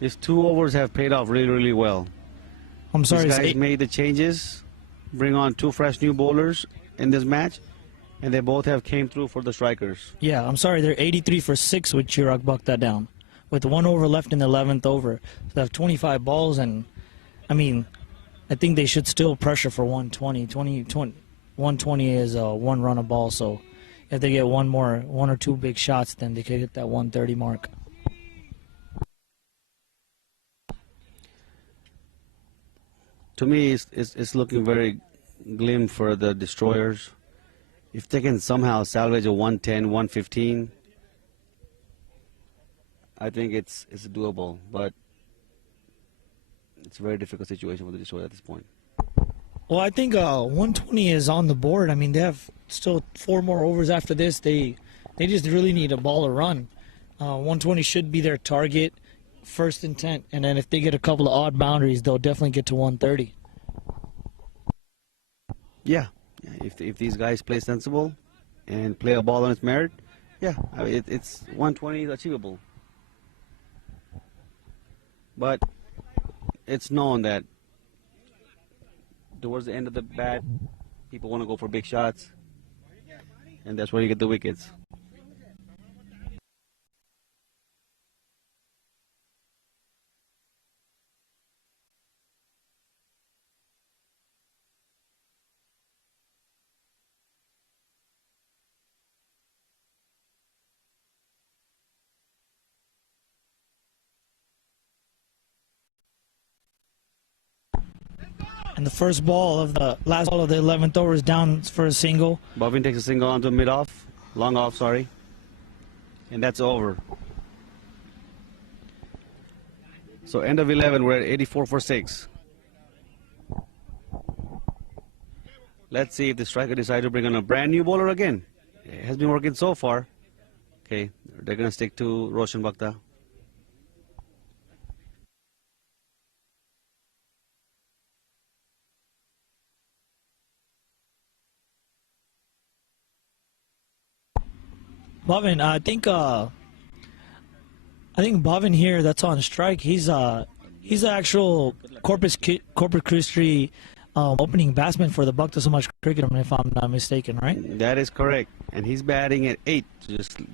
His 2 overs have paid off really, really well. I'm sorry, These it's guys made the changes, bring on 2 fresh new bowlers in this match, and they both have came through for the strikers. Yeah, I'm sorry. They're 83 for 6 with Chirag Bukta down, with 1 over left in the 11th over. They have 25 balls, and I mean, I think they should still pressure for 120. 120 is 1 run a ball, so if they get 1 or 2 big shots, then they could hit that 130 mark. To me, it's looking very glim for the destroyers. If they can somehow salvage a 110, 115, I think it's doable. But it's a very difficult situation for the destroyers at this point. Well, I think 120 is on the board. I mean, they have still 4 more overs after this. They just really need a ball to run. 120 should be their target, first intent, and then if they get a couple of odd boundaries, they'll definitely get to 130. Yeah. If these guys play sensible and play a ball on its merit, yeah, I mean, it's 120 is achievable. But it's known that towards the end of the bat, people want to go for big shots, and that's where you get the wickets. And the first ball of the last ball of the 11th over is down for a single. Bovin takes a single onto mid-off. Long off, sorry. And that's over. So end of 11, we're at 84 for 6. Let's see if the striker decides to bring on a brand new bowler again. It has been working so far. Okay, they're going to stick to Roshan Bhakta. Bhavin, I think Bhavin here that's on strike. He's an actual Corpus Christi opening batsman for the Bhakta Samaj cricket, if I'm not mistaken, right? That is correct, and he's batting at 8.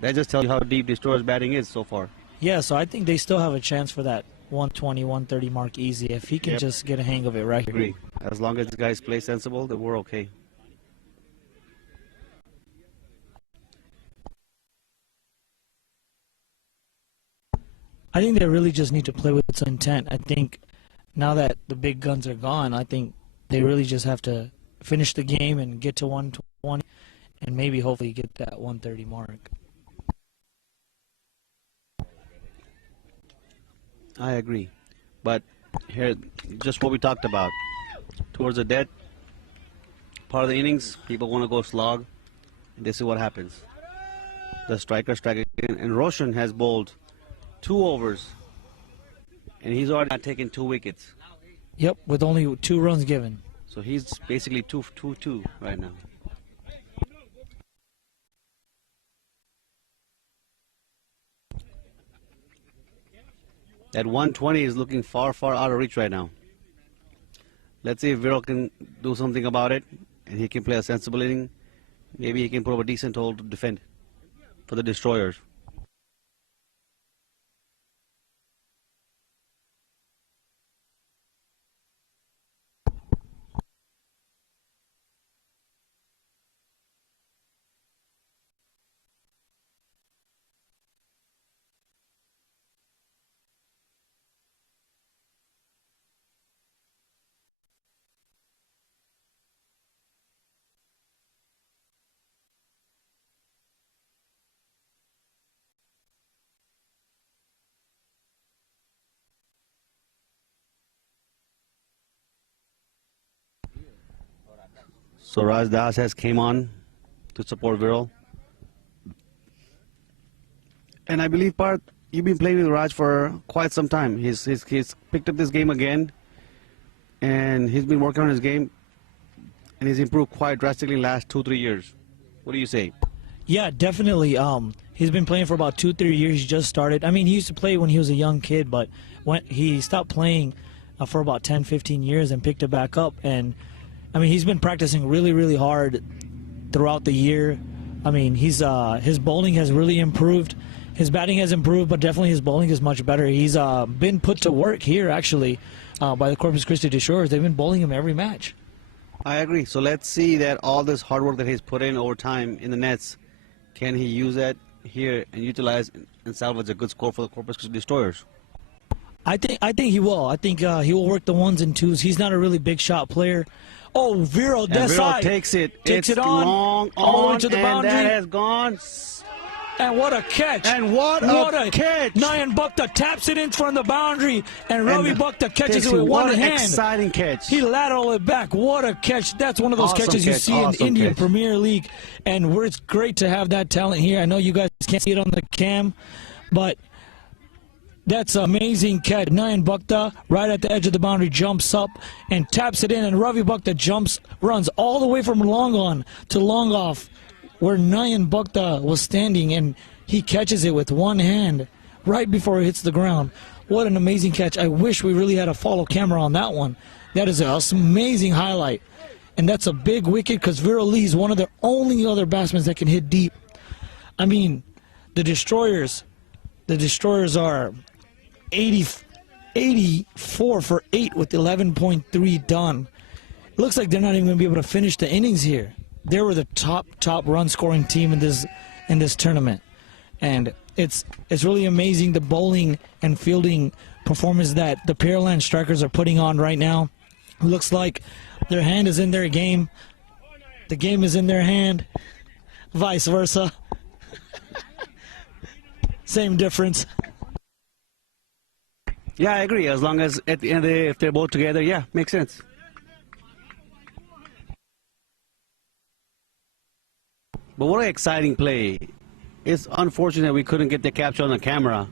That just tells you how deep Destroyer's batting is so far. Yeah, so I think they still have a chance for that 120, 130 mark easy if he can just get a hang of it right here. Agree. As long as the guys play sensible, then we're okay. I think they really just need to play with some intent. I think now that the big guns are gone, I think they really just have to finish the game and get to 120 and maybe hopefully get that 130 mark. I agree. But here, just what we talked about. Towards the dead part of the innings, people want to go slog. And this is what happens. The striker strike again. And Roshan has bowled 2 overs. And he's already taken 2 wickets. Yep, with only 2 runs given. So he's basically 2-2 right now. That 120 is looking far, far out of reach right now. Let's see if Viral can do something about it and he can play a sensible inning. Maybe he can put up a decent hole to defend for the Destroyers. So Raj Das has came on to support Viral. And I believe, Parth, you've been playing with Raj for quite some time. He's picked up this game again, and he's been working on his game, and he's improved quite drastically last 2-3 years. What do you say? Yeah, definitely. He's been playing for about 2-3 years. He just started. I mean, he used to play when he was a young kid, but when he stopped playing for about 10-15 years and picked it back up. And I mean, he's been practicing really, really hard throughout the year. I mean, his bowling has really improved. His batting has improved, but definitely his bowling is much better. He's been put to work here, actually, by the Corpus Christi Destroyers. They've been bowling him every match. I agree. So let's see that all this hard work that he's put in over time in the nets, can he use that here and utilize and salvage a good score for the Corpus Christi Destroyers? I think he will. I think he will work the 1s and 2s. He's not a really big shot player. Oh, Viral, that side. Takes it. Takes it's it on, long all the way to the boundary. And that has gone. And what a catch. And what a catch. Nayan Bhakta taps it in from the boundary, and Ravi Bhakta catches it with one hand. What an exciting catch. He lateraled it back. What a catch. That's one of those Awesome catches you catch. see in Awesome Indian catch. Premier League. And it's great to have that talent here. I know you guys can't see it on the cam, but that's an amazing catch. Nayan Bhakta, right at the edge of the boundary, jumps up and taps it in, and Ravi Bhakta runs all the way from long on to long off, where Nayan Bhakta was standing, and he catches it with one hand right before it hits the ground. What an amazing catch. I wish we really had a follow camera on that one. That is an amazing highlight. And that's a big wicket because Viral Lee is one of the only other batsmen that can hit deep. I mean, the Destroyers are 84 for 8 with 11.3 done. It looks like they're not even going to be able to finish the innings here. They were the top run scoring team in this tournament. And it's really amazing the bowling and fielding performance that the Pearland strikers are putting on right now. Looks like their hand is in their game. The game is in their hand. Vice versa. Same difference. Yeah, I agree. As long as at the end of the day, if they're both together, yeah, makes sense. But what an exciting play. It's unfortunate we couldn't get the capture on the camera.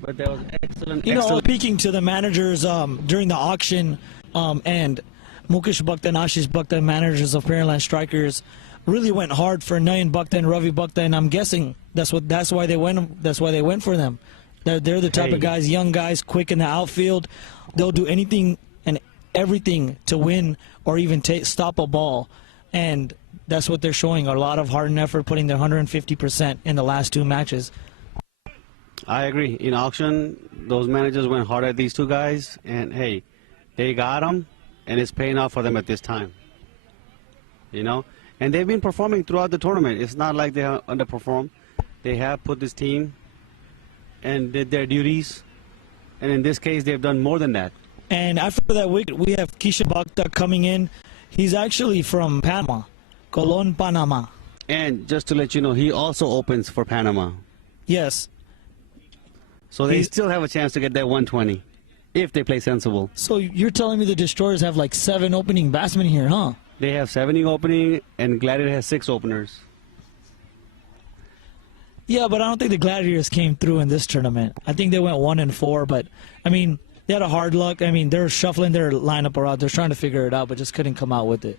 But that was excellent. You know, excellent. speaking to the managers during the auction, and Mukesh Bhakta and Ashish Bhakta, managers of Pearland Strikers, really went hard for Nayan Bhakta and Ravi Bhakta, and I'm guessing that's why they went for them. They're the type of guys, young guys, quick in the outfield. They'll do anything and everything to win or even stop a ball, and that's what they're showing. A lot of heart and effort, putting their 150% in the last two matches. I agree. In auction, those managers went hard at these two guys, and hey, they got them, and it's paying off for them at this time. You know, and they've been performing throughout the tournament. It's not like they have underperformed. They have put this team and did their duties, and in this case, they've done more than that. And after that wicket, we have Kishan Bhakta coming in. He's actually from Panama, Colon, Panama. And just to let you know, he also opens for Panama. Yes. So they still have a chance to get that 120 if they play sensible. So you're telling me the Destroyers have like 7 opening batsmen here, huh? They have 7 opening, and Gladiator has 6 openers. Yeah, but I don't think the Gladiators came through in this tournament. I think they went 1-4, but I mean, they had a hard luck. I mean, they're shuffling their lineup around. They're trying to figure it out, but just couldn't come out with it.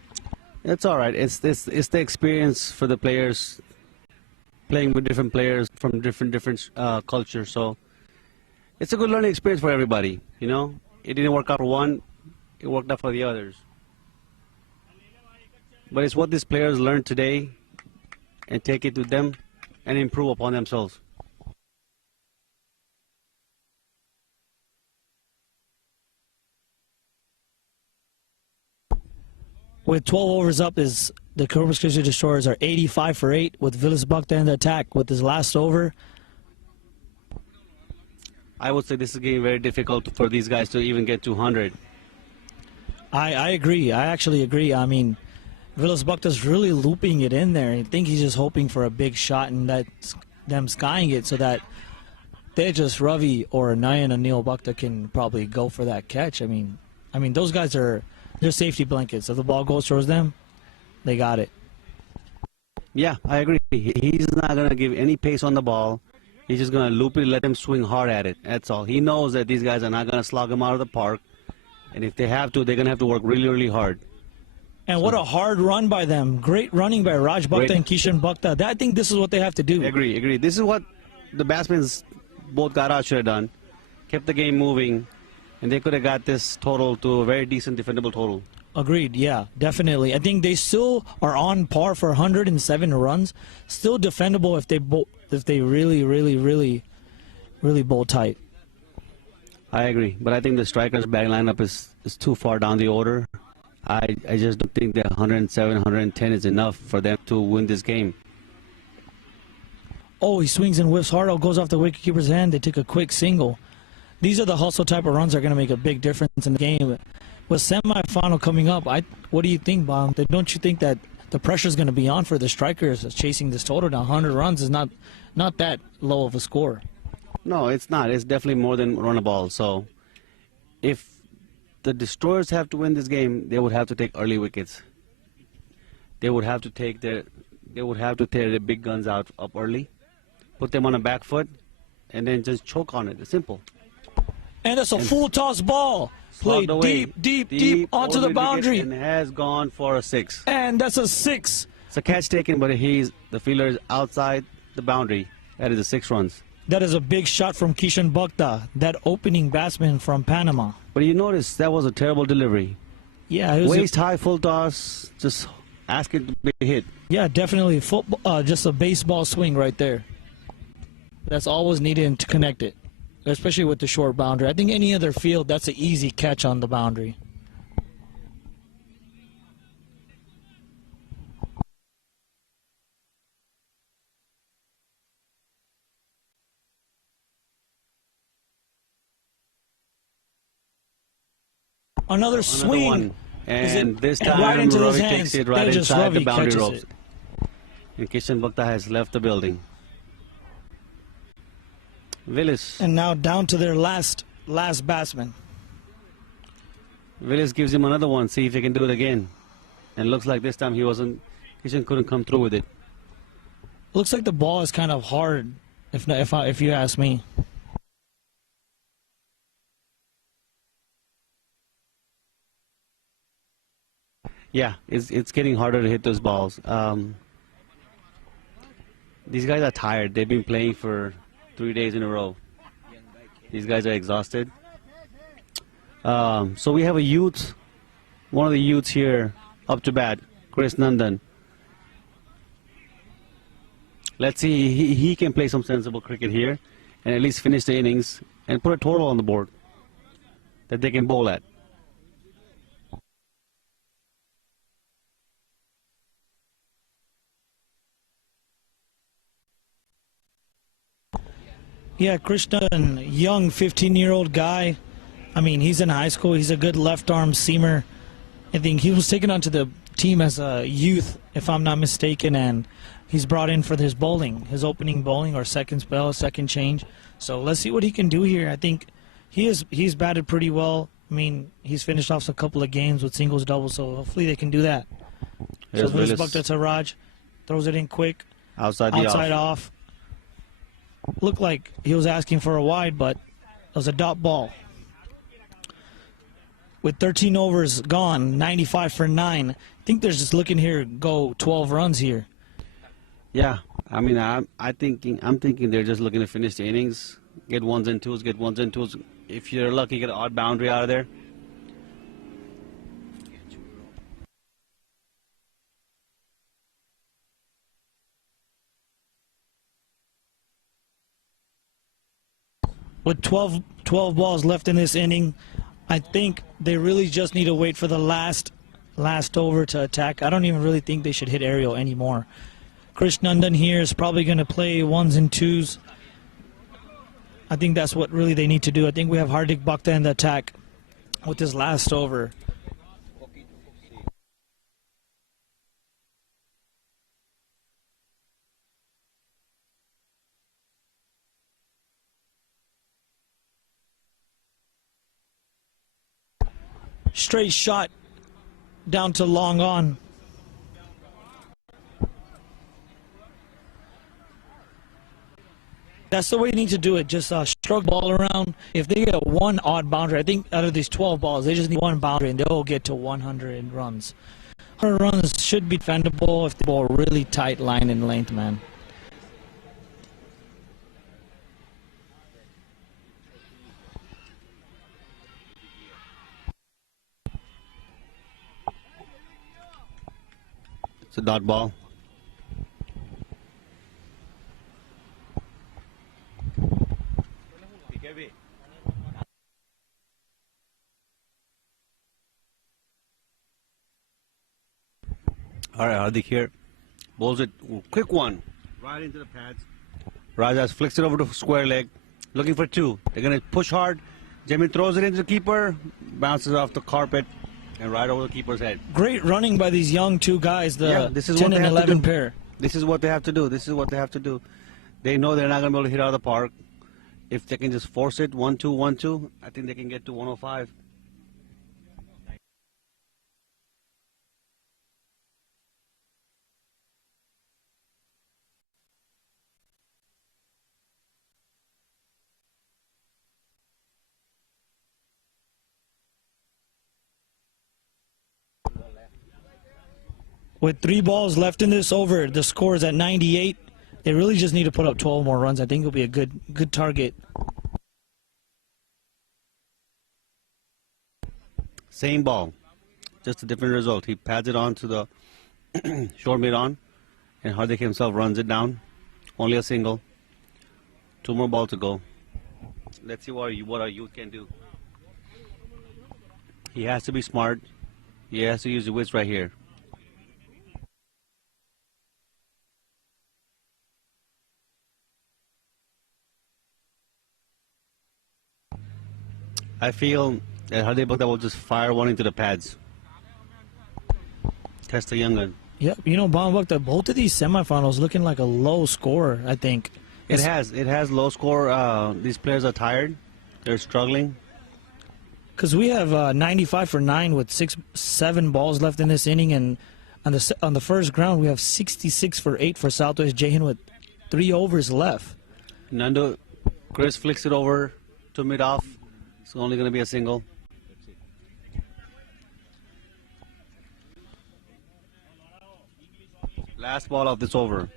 It's all right. It's the experience for the players playing with different players from different cultures. So it's a good learning experience for everybody. You know, it didn't work out for one, it worked out for the others. But it's what these players learn today and take it to them and improve upon themselves. With 12 overs up, is the Corpus Christi Destroyers are 85 for 8 with Vilas Bhakta in the attack with his last over. I would say this is getting very difficult for these guys to even get 200. I agree. I actually agree. I mean, Vilas Bhakta's really looping it in there. I think he's just hoping for a big shot and that's them skying it so that they just Ravi or Nayan and Neil Bhakta can probably go for that catch. I mean, those guys they're safety blankets. If the ball goes towards them, they got it. Yeah, I agree. He's not going to give any pace on the ball. He's just going to loop it, let them swing hard at it. That's all. He knows that these guys are not going to slog him out of the park. And if they have to, they're going to have to work really, really hard. And what a hard run by them. Great running by Raj Bhakta and Kishan Bhakta. I think this is what they have to do. Agree. This is what the batsmen both got out should have done. Kept the game moving. And they could have got this total to a very decent defendable total. Agreed, yeah, definitely. I think they still are on par for 107 runs. Still defendable if they really bowl tight. I agree. But I think the strikers' batting lineup is too far down the order. I just don't think that 107, 110 is enough for them to win this game. Oh, he swings and whiffs hard. Goes off the wicketkeeper's hand. They take a quick single. These are the hustle type of runs that are going to make a big difference in the game. With semifinal coming up, what do you think, Bob? Don't you think that the pressure is going to be on for the strikers chasing this total down? 100 runs is not that low of a score. No, it's not. It's definitely more than run a ball. So if the Destroyers have to win this game, they would have to take early wickets. They would have to tear their big guns out up early, put them on a back foot, and then just choke on it. It's simple. And it's a full toss ball. Played deep onto the boundary. And has gone for a 6. And that's a 6. It's a catch taken, but the fielder is outside the boundary. That is a 6 runs. That is a big shot from Kishan Bhakta, that opening batsman from Panama. But you notice that was a terrible delivery. Yeah, it was waist high, full toss, just ask it to be hit. Yeah, definitely football, just a baseball swing right there. That's all was needed to connect it, especially with the short boundary. I think any other field, that's an easy catch on the boundary. Another Another swing. one. Is And it this right time into his Ravi hands? takes it right Then just inside Ravi the boundary catches ropes. it. And Kishan Bhakta has left the building. Willis. And now down to their last batsman. Willis gives him another one. See if he can do it again. And looks like this time Kishan couldn't come through with it. Looks like the ball is kind of hard, if you ask me. Yeah, it's getting harder to hit those balls. These guys are tired. They've been playing for 3 days in a row. These guys are exhausted. So we have one of the youths here up to bat, Chris Nandan. Let's see, he can play some sensible cricket here and at least finish the innings and put a total on the board that they can bowl at. Yeah, Krishna, young 15-year-old guy. I mean, he's in high school. He's a good left-arm seamer. I think he was taken onto the team as a youth, if I'm not mistaken, and he's brought in for his bowling, his opening bowling or second spell, second change. So let's see what he can do here. I think he's batted pretty well. I mean, he's finished off a couple of games with singles, doubles, so hopefully they can do that. Here's So Willis Willis. Bhakta to Raj, throws it in quick, Outside off. Looked like he was asking for a wide, but it was a dot ball. With 13 overs gone, 95 for 9. I think they're just looking here to go 12 runs here. Yeah, I mean, I'm thinking they're just looking to finish the innings, get ones and twos. If you're lucky, get an odd boundary out of there. With 12 balls left in this inning, I think they really just need to wait for the last over to attack. I don't even really think they should hit aerial anymore. Krish Nandan here is probably going to play ones and twos. I think that's what really they need to do. I think we have Hardik Bhakta in the attack with his last over. Straight shot down to long on. That's the way you need to do it. Just stroke the ball around. If they get one odd boundary, I think out of these 12 balls, they just need one boundary and they'll get to 100 runs. 100 runs should be defendable if they ball really tight line and length, man. It's a dot ball. All right, Hardik here. Bowls it. Quick one. Right into the pads. Rajas flicks it over to square leg. Looking for two. They're going to push hard. Jamin throws it into the keeper. Bounces off the carpet and right over the keeper's head. Great running by these young two guys, the this is 10 what and they have to 11 do. pair. This is what they have to do. They know they're not going to be able to hit out of the park. If they can just force it, 1-2, 1-2, I think they can get to 105. With 3 balls left in this over, the score is at 98. They really just need to put up 12 more runs. I think it'll be a good target. Same ball, just a different result. He pads it on to the short mid on, and Hardik himself runs it down. Only a single. 2 more balls to go. Let's see what our youth can do. He has to be smart. He has to use the wits right here. I feel That Hardik Bhakta will just fire one into the pads. Test the young gun. Yep, you know, Bhakta, both of these semifinals looking like a low score, I think. It has low score. These players are tired. They're struggling. Because we have 95 for 9 with 7 balls left in this inning, and on the first ground we have 66 for 8 for Southwest Jahan with 3 overs left. Nando, Chris flicks it over to mid-off. It's only going to be a single. Last ball of this over.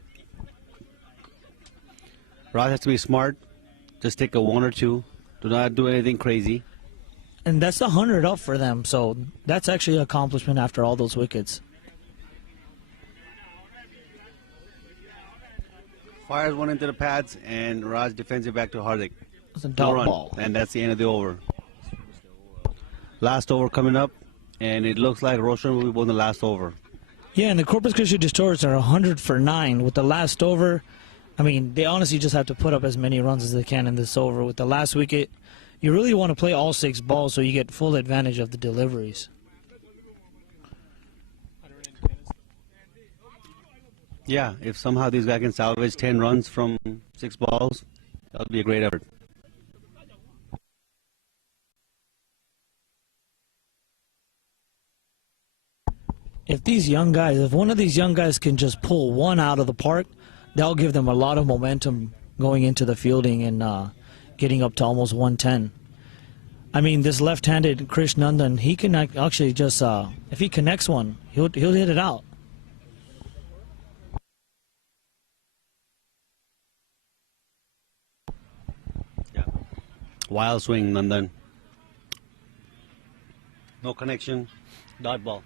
Raj has to be smart. Just take a 1 or 2. Do not do anything crazy. And that's 100 up for them, so that's actually an accomplishment after all those wickets. Fires one into the pads, and Raj defends it back to Hardik. It's a No dot run, ball. and that's the end of the over. Last over coming up, and it looks like Roshan will be won the last over. Yeah, and the Corpus Christi Destroyers are 100 for 9 with the last over. I mean, they honestly just have to put up as many runs as they can in this over. With the last wicket, you really want to play all 6 balls so you get full advantage of the deliveries. Yeah, if somehow these guys can salvage 10 runs from 6 balls, that would be a great effort. If one of these young guys can just pull one out of the park, that'll give them a lot of momentum going into the fielding and getting up to almost 110. I mean, this left-handed Krish Nandan, he can actually just, if he connects one, he'll hit it out. Yeah. Wild swing, Nandan. No connection. Dot ball.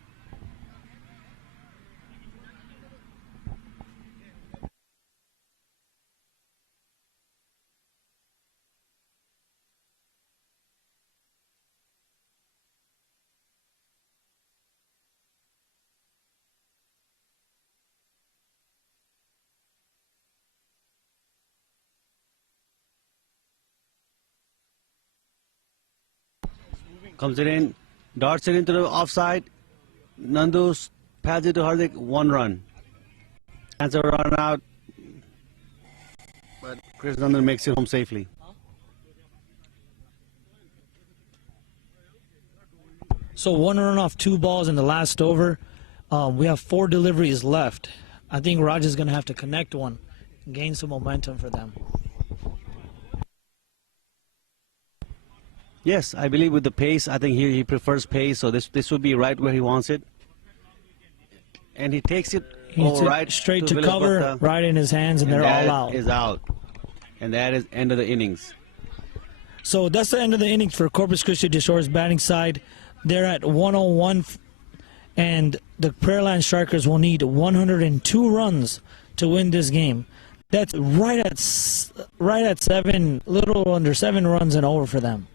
Comes it in, darts it into the offside. Nandu pads it to Hardik, 1 run. Hands a run out, but Chris Nandan makes it home safely. So 1 run off 2 balls in the last over. We have 4 deliveries left. I think Raj is going to have to connect one, gain some momentum for them. Yes, I believe with the pace, I think he prefers pace, so this would be right where he wants it. And he takes it right straight to Vilas cover, Bhakta, right in his hands, and they're all out. That is out. And that is end of the innings. So that's the end of the innings for Corpus Christi Destroyers batting side. They're at 101, and the Pearland Strikers will need 102 runs to win this game. That's right at 7, little under 7 runs and over for them.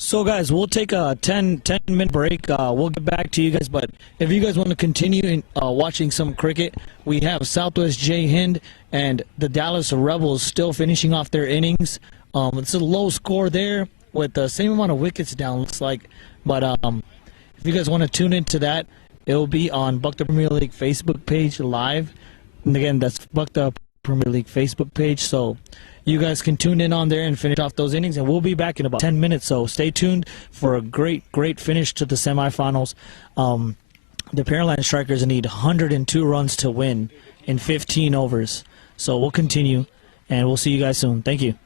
So, guys, we'll take a 10-minute break. We'll get back to you guys. But if you guys want to continue watching some cricket, we have Southwest Jahan and the Dallas Rebels still finishing off their innings. It's a low score there with the same amount of wickets down, looks like. But if you guys want to tune into that, it will be on Bhakta Premier League Facebook page live. And again, that's Bhakta Premier League Facebook page. So You guys can tune in on there and finish off those innings, and we'll be back in about 10 minutes. So stay tuned for a great finish to the semifinals. The Pearland Strikers need 102 runs to win in 15 overs. So we'll continue, and we'll see you guys soon. Thank you.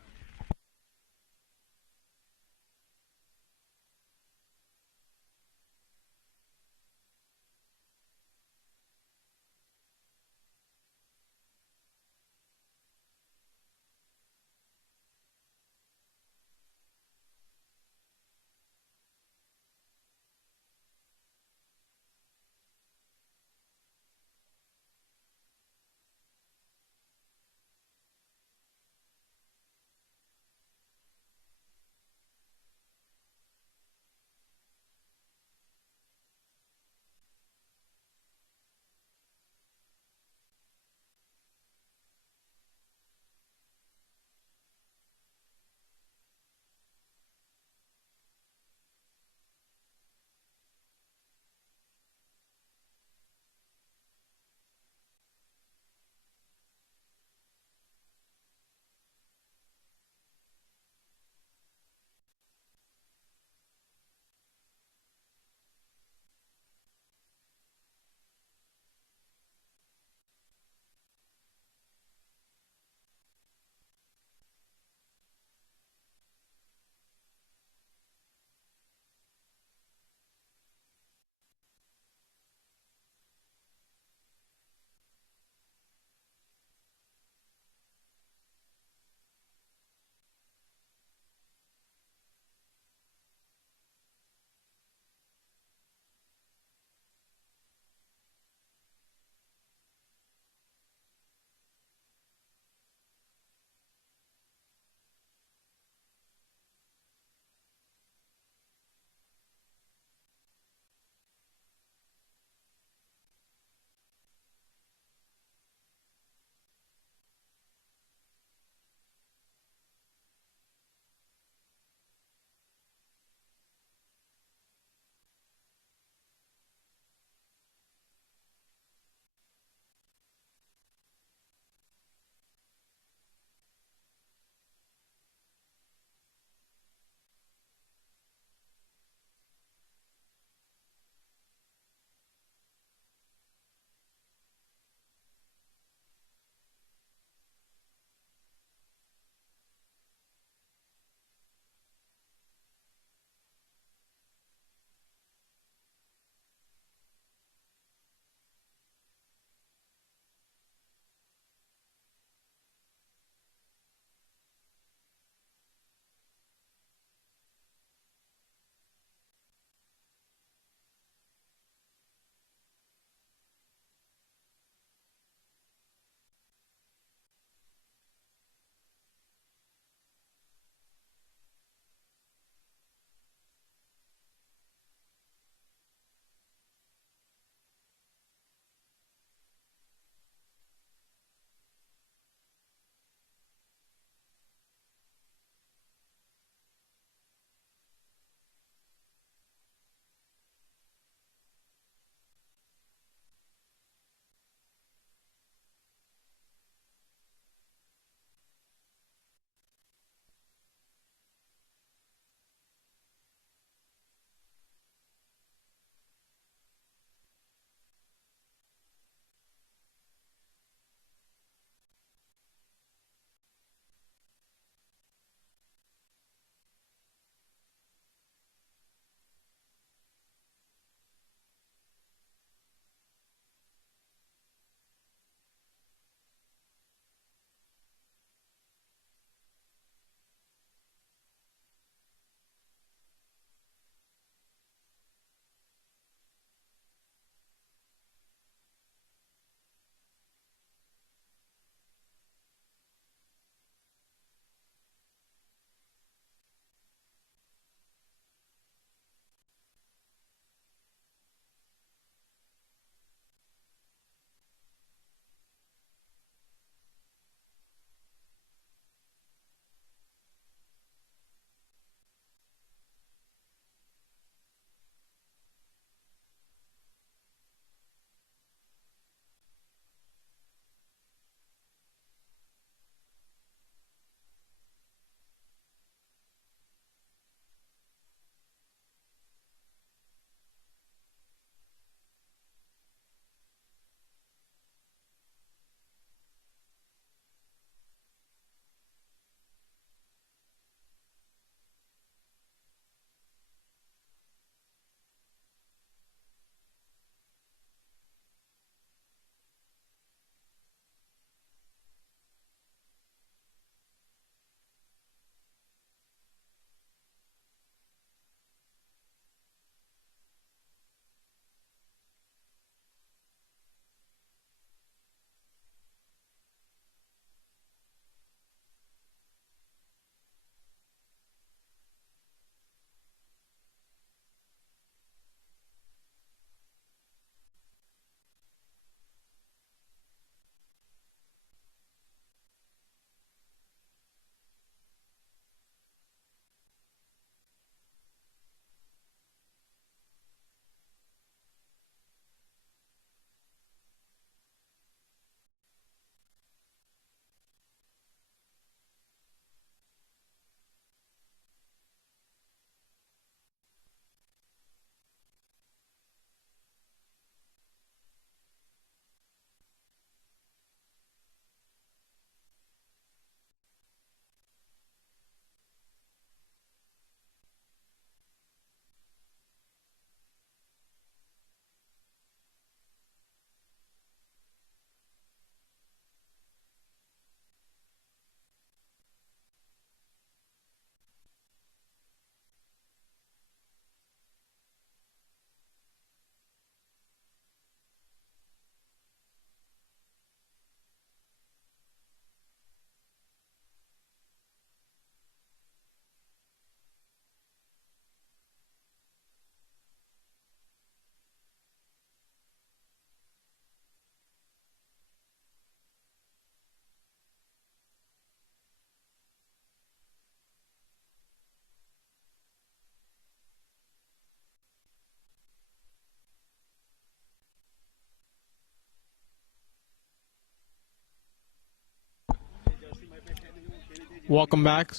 Welcome back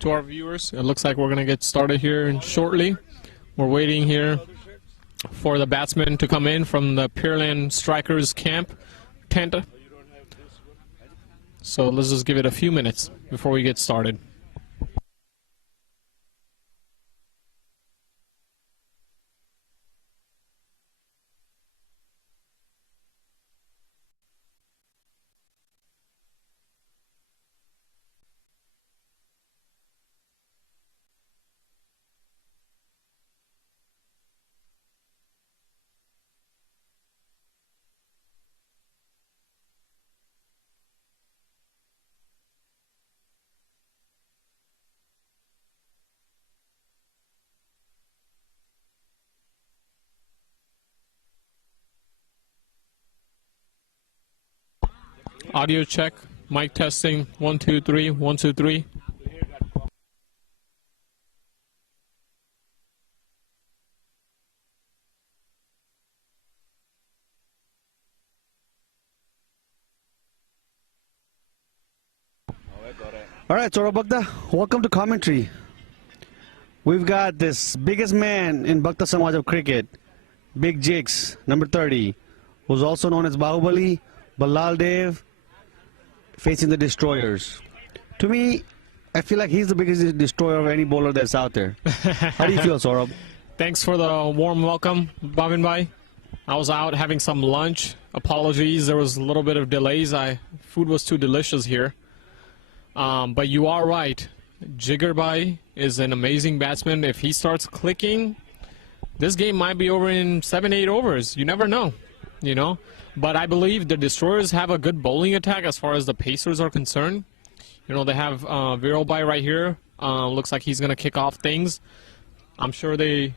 to our viewers. It looks like we're going to get started here shortly. We're waiting here for the batsmen to come in from the Pearland Strikers camp tent. So let's just give it a few minutes before we get started. Audio check, mic testing, 1 2 3, 1 2 3. All right, Saurabh Bhakta, welcome to commentary. We've got this biggest man in Bhakta Samaj of cricket, Big Jigs, number 30, who's also known as Bahubali, Balal Dev, facing the destroyers. To me, I feel like he's the biggest destroyer of any bowler that's out there. How do you feel, Saurabh? Thanks for the warm welcome, Bhavin Bhai. I was out having some lunch. Apologies, there was a little bit of delays. Food was too delicious here. But you are right. Jigar Bhai is an amazing batsman. If he starts clicking, this game might be over in 7-8 overs. You never know, you know. But I believe the destroyers have a good bowling attack as far as the pacers are concerned. You know, they have Viral Bhai right here. Looks like he's going to kick off things. I'm sure they...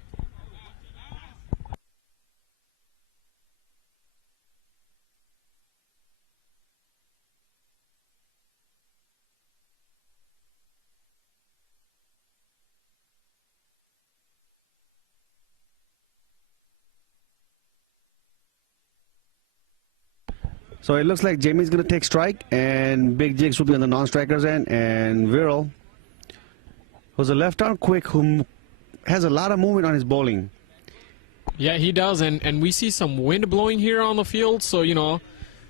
So it looks like Jamie's going to take strike, and Big Jigs will be on the non-strikers end, and Viral, who's a left-arm quick, who has a lot of movement on his bowling. Yeah, he does, and we see some wind blowing here on the field, so, you know,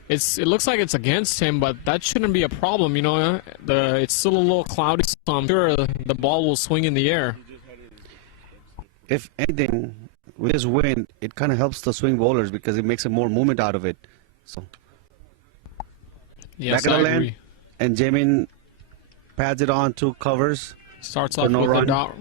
it looks like it's against him, but that shouldn't be a problem, you know. It's still a little cloudy, so I'm sure the ball will swing in the air. If anything, with this wind, it kind of helps the swing bowlers because it makes more movement out of it. So... Yes, back of the I land, agree. and Jamin pads it on to covers. Starts off no with run. a dot.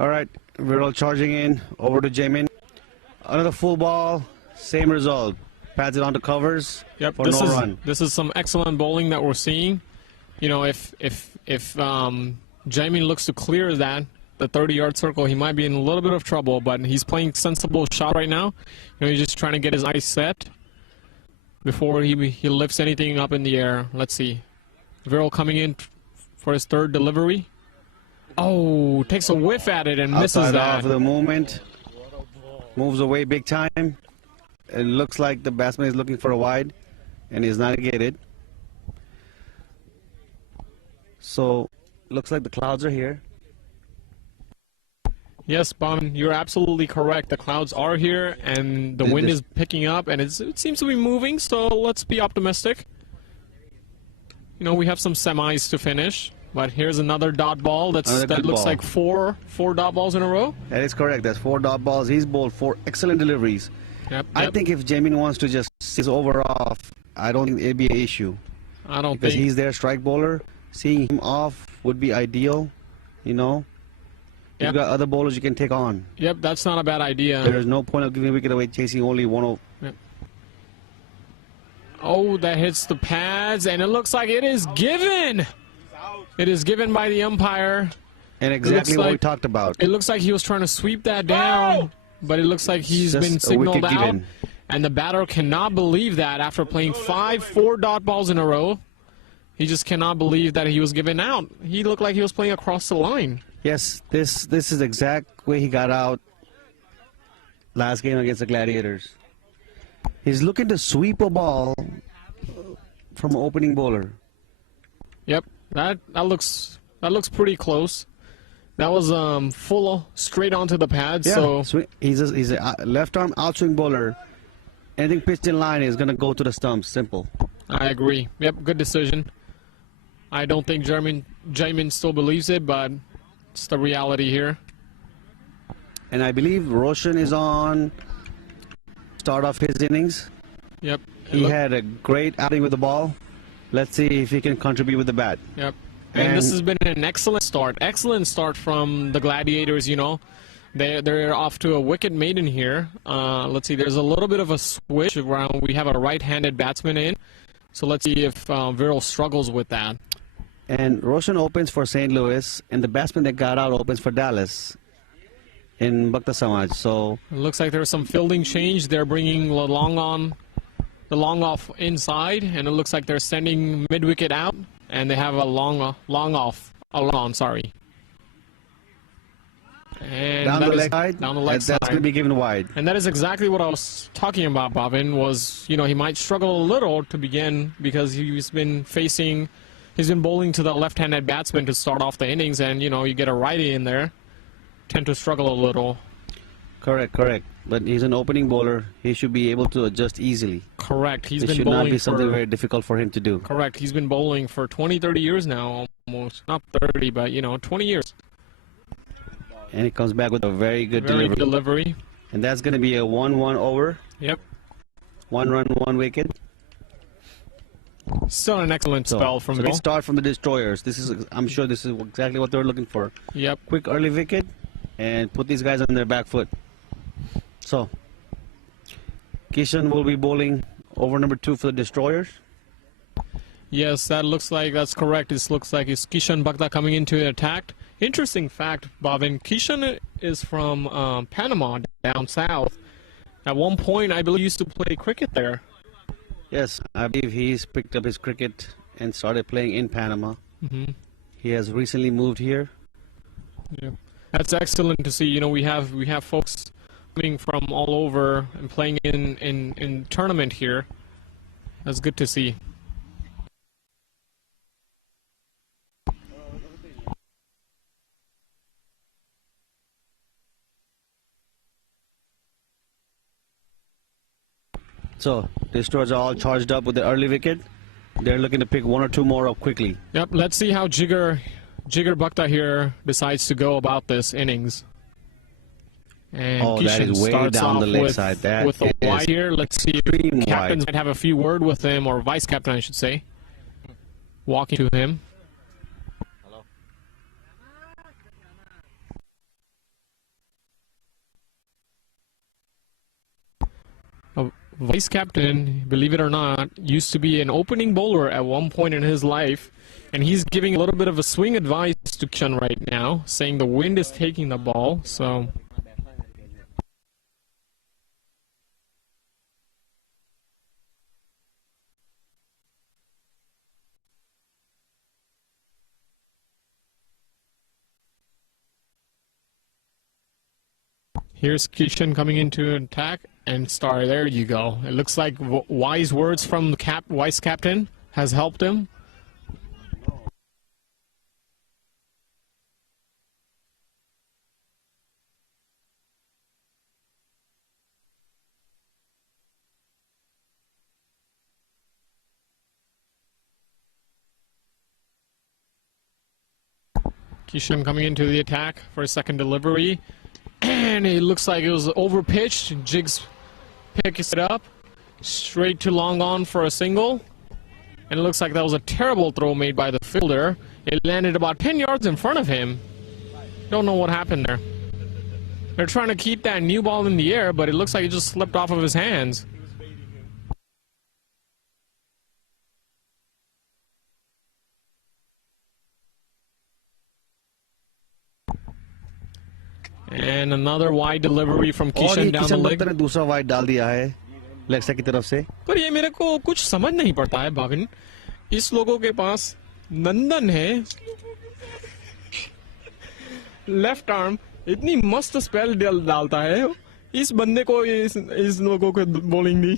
All right, we're all charging in over to Jamin. Another full ball, same result. Pads it onto covers for no run. This is some excellent bowling that we're seeing. You know, if Jamin looks to clear that, the 30-yard circle, he might be in a little bit of trouble, but he's playing sensible shot right now. You know, he's just trying to get his eyes set before he lifts anything up in the air. Let's see. Viral coming in for his third delivery. Oh, takes a whiff at it and misses Outside that. off the movement. Moves away big time. It looks like the batsman is looking for a wide, and he's not get it. So, looks like the clouds are here. Yes, Bum, you're absolutely correct. The clouds are here, and the wind is picking up, and it seems to be moving, so let's be optimistic. You know, we have some semis to finish, but here's another dot ball that looks like four dot balls in a row. That is correct. That's 4 dot balls. He's bowled 4 excellent deliveries. Yep. I think if Jamin wants to just see his over off, I don't think it'd be an issue. I don't because think... he's their strike bowler. Seeing him off would be ideal, you know. You've got other bowlers you can take on. Yep, that's not a bad idea. There's no point of giving a wicket away chasing only 1-0. Yep. Oh, that hits the pads, and it looks like it is given. It is given by the umpire. And exactly what we talked about. It looks like he was trying to sweep that down. but it looks like he's Just been a signaled wicket out. given. And the batter cannot believe that after playing 4 dot balls in a row. He just cannot believe that he was given out. He looked like he was playing across the line. Yes, this is the exact way he got out last game against the Gladiators. He's looking to sweep a ball from an opening bowler. Yep, that looks pretty close. That was full straight onto the pad. Yeah, So he's a left arm outswing bowler. Anything pitched in line is gonna go to the stumps. Simple. I agree. Yep, good decision. I don't think Jamin still believes it, but it's the reality here. And I believe Roshan is on start off his innings. Yep. He had a great outing with the ball. Let's see if he can contribute with the bat. Yep. And this And- has been an excellent start. Excellent start from the Gladiators, you know. They're off to a wicket maiden here. Let's see, there's a little bit of a switch around. We have a right-handed batsman in. So let's see if Viral struggles with that. And Roshan opens for St. Louis, and the batsman that got out opens for Dallas in Bhakta Samaj. So It looks like there's some fielding change. They're bringing the long off inside, and it looks like they're sending mid-wicket out, and they have a long off, sorry. And down that the is- leg side, down the leg that's going to side. be given wide. And that is exactly what I was talking about, Bhavin, was, you know, he might struggle a little to begin because he's been bowling to the left-handed batsman to start off the innings, and, you know, you get a righty in there, tend to struggle a little. Correct. But he's an opening bowler. He should be able to adjust easily. Correct. He's It been should not bowling be something for very difficult for him to do. correct. He's been bowling for 20, 30 years now, almost. Not 30, but, you know, 20 years. And he comes back with a very good Very delivery. good delivery. And that's going to be a 1-1 over. Yep. 1 run, 1 wicket. Still an excellent spell from so they Bill. start from the Destroyers. I'm sure this is exactly what they're looking for. Yep. Quick early wicket and put these guys on their back foot. So Kishan will be bowling over number 2 for the Destroyers. Yes, that's correct. This looks like it's Kishan Bhakta coming into an attack. Interesting fact, Bhavin, Kishan is from Panama, down south. At one point, I believe he used to play cricket there. Yes, I believe he's picked up his cricket and started playing in Panama. Hmm. He has recently moved here. Yeah. That's excellent to see. You know, we have folks coming from all over and playing in tournament here. That's good to see. So Destroyers are all charged up with the early wicket. They're looking to pick 1 or 2 more up quickly. Yep, let's see how Jigar Bhakta here decides to go about this innings. And Oh, that Kishan is way starts down off the leg with, side. That with the is wide here. Let's see if extreme captains wide. might have a few word with him, or vice captain, I should say. Walking to him. A vice captain, believe it or not, used to be an opening bowler at one point in his life, and he's giving a little bit of a swing advice to Kishan right now, saying the wind is taking the ball, so... Here's Kishan coming into an attack, and there you go. It looks like wise words from the vice captain has helped him. Kishan coming into the attack for a second delivery. And it looks like it was overpitched. Jigs picks it up. Straight to long on for a single. And it looks like that was a terrible throw made by the fielder. It landed about 10 yards in front of him. Don't know what happened there. They're trying to keep that new ball in the air, but it looks like it just slipped off of his hands. And another wide delivery from और Kishan ये down the Kishan leg. भक्त ने दूसरा wide डाल दिया है leg side की तरफ से. पर ये मेरे को कुछ समझ नहीं पड़ता है भाविन. इस लोगों के पास नंदन है, लेफ्ट आर्म इतनी मस्त स्पेल डालता है, इस बंदे को इस लोगों को बॉलिंग दी.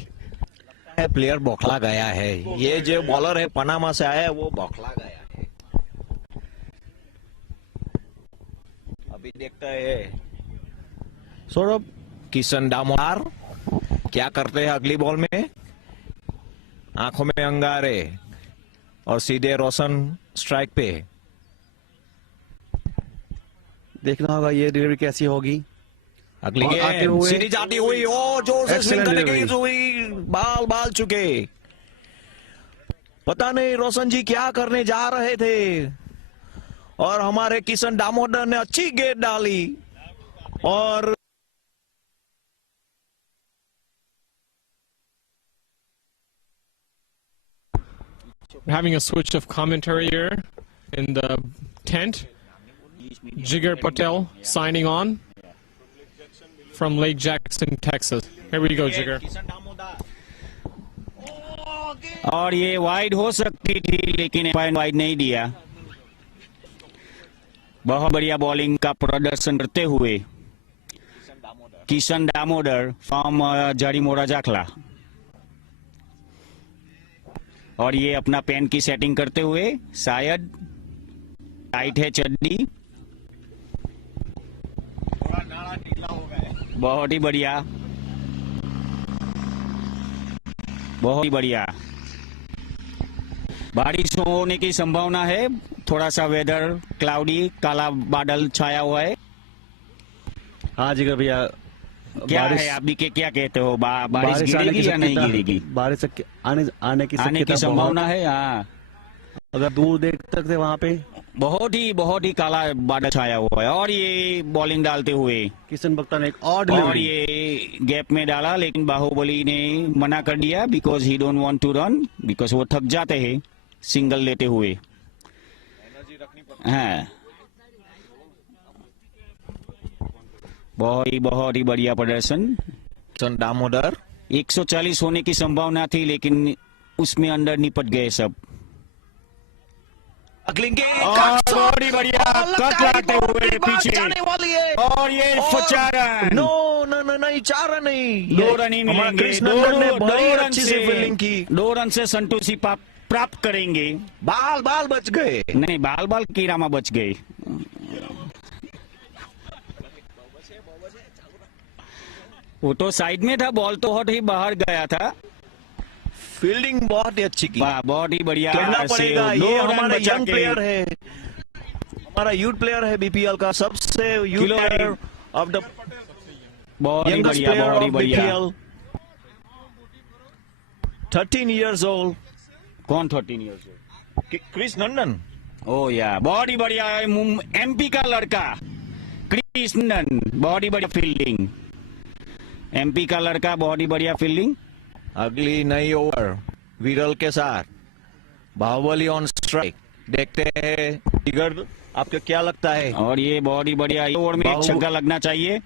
प्लेयर बौखला गया है. ये जो बॉलर है पनामा से आया है वो बौखला गया है. अभी देखता है सौरभ. किशन दामोदर क्या करते हैं अगली बॉल में. आंखों में अंगारे और सीधे रोशन स्ट्राइक पे. देखना होगा ये डिलीवरी कैसी होगी. अगली और आते गेंद हुए सीधी जाती हुई और जोर से स्विंग Excellent करने की delivery. हुई. बाल चुके. पता नहीं रोशन जी क्या करने जा रहे थे और हमारे किशन दामोदर ने अच्छी गेंद डाली और Having a switch of commentary here in the tent. Jigar Patel signing on from Lake Jackson, Texas. Here we go, Jigar. और ये वाइड हो सकती थी लेकिन पॉइंट वाइड नहीं दिया. बहुत बढ़िया बॉलिंग का प्रदर्शन करते हुए किशन दामोदर फ्रॉम जड़ीमोड़ा जाखला. और ये अपना पेन की सेटिंग करते हुए शायद टाइट है चड्डी. बहुत ही बढ़िया, बहुत ही बढ़िया. बारिश होने की संभावना है. थोड़ा सा वेदर क्लाउडी, काला बादल छाया हुआ है. हाँ जिगर भैया. क्या है आप भी क्या कहते हो, बारिश गिरेगी या नहीं गिरेगी. बारिश आने की संभावना है. हाँ, अगर दूर देख सकते वहाँ पे बहुत ही काला बादल छाया हुआ है. और ये बॉलिंग डालते हुए किशन भक्ता ने एक और और ये गैप में डाला लेकिन बाहुबली ने मना कर दिया because he don't want to run, because वो थक जाते हैं सिंगल लेते हुए. हाँ, बहुत ही बढ़िया प्रदर्शन. किशन दामोदर 140 होने की संभावना थी लेकिन उसमें अंदर निपट गए सब. अगली गेंद बहुत ही बढ़िया कट लाते हुए पीछे. और ये 4 रन. नहीं 4 रन नहीं. 2 रन ही हमारा मिलेंगे. कृष्ण ने बड़ी अच्छी से फील्डिंग की. 2 रन से संतोषी प्राप्त करेंगे. बाल बच गए. नहीं, बाल कीरामा बच गए. वो तो साइड में था, बॉल तो हट ही बाहर गया था. फील्डिंग बहुत ही अच्छी की. बहुत ही बढ़िया. कहना पड़ेगा ये हमारा यंग के प्लेयर है, हमारा यूथ प्लेयर है बीपीएल का सबसे यूथ प्लेयर ऑफ द बहुत ही बढ़िया. 13 years old. कौन 13 years old? क्रिस नंदन. ओ या, बहुत ही बढ़िया. एमपी का लड़का क्रिस नंदन, बहुत ही बढ़िया फील्डिंग. एमपी का लड़का, बहुत ही बढ़िया फील्डिंग. अगली नई ओवर विरल के साथ बाहुबली ऑन स्ट्राइक. देखते हैं जिगर आपको क्या लगता है. और ये बहुत ही बढ़िया ओवर में एक छक्का लगना चाहिए.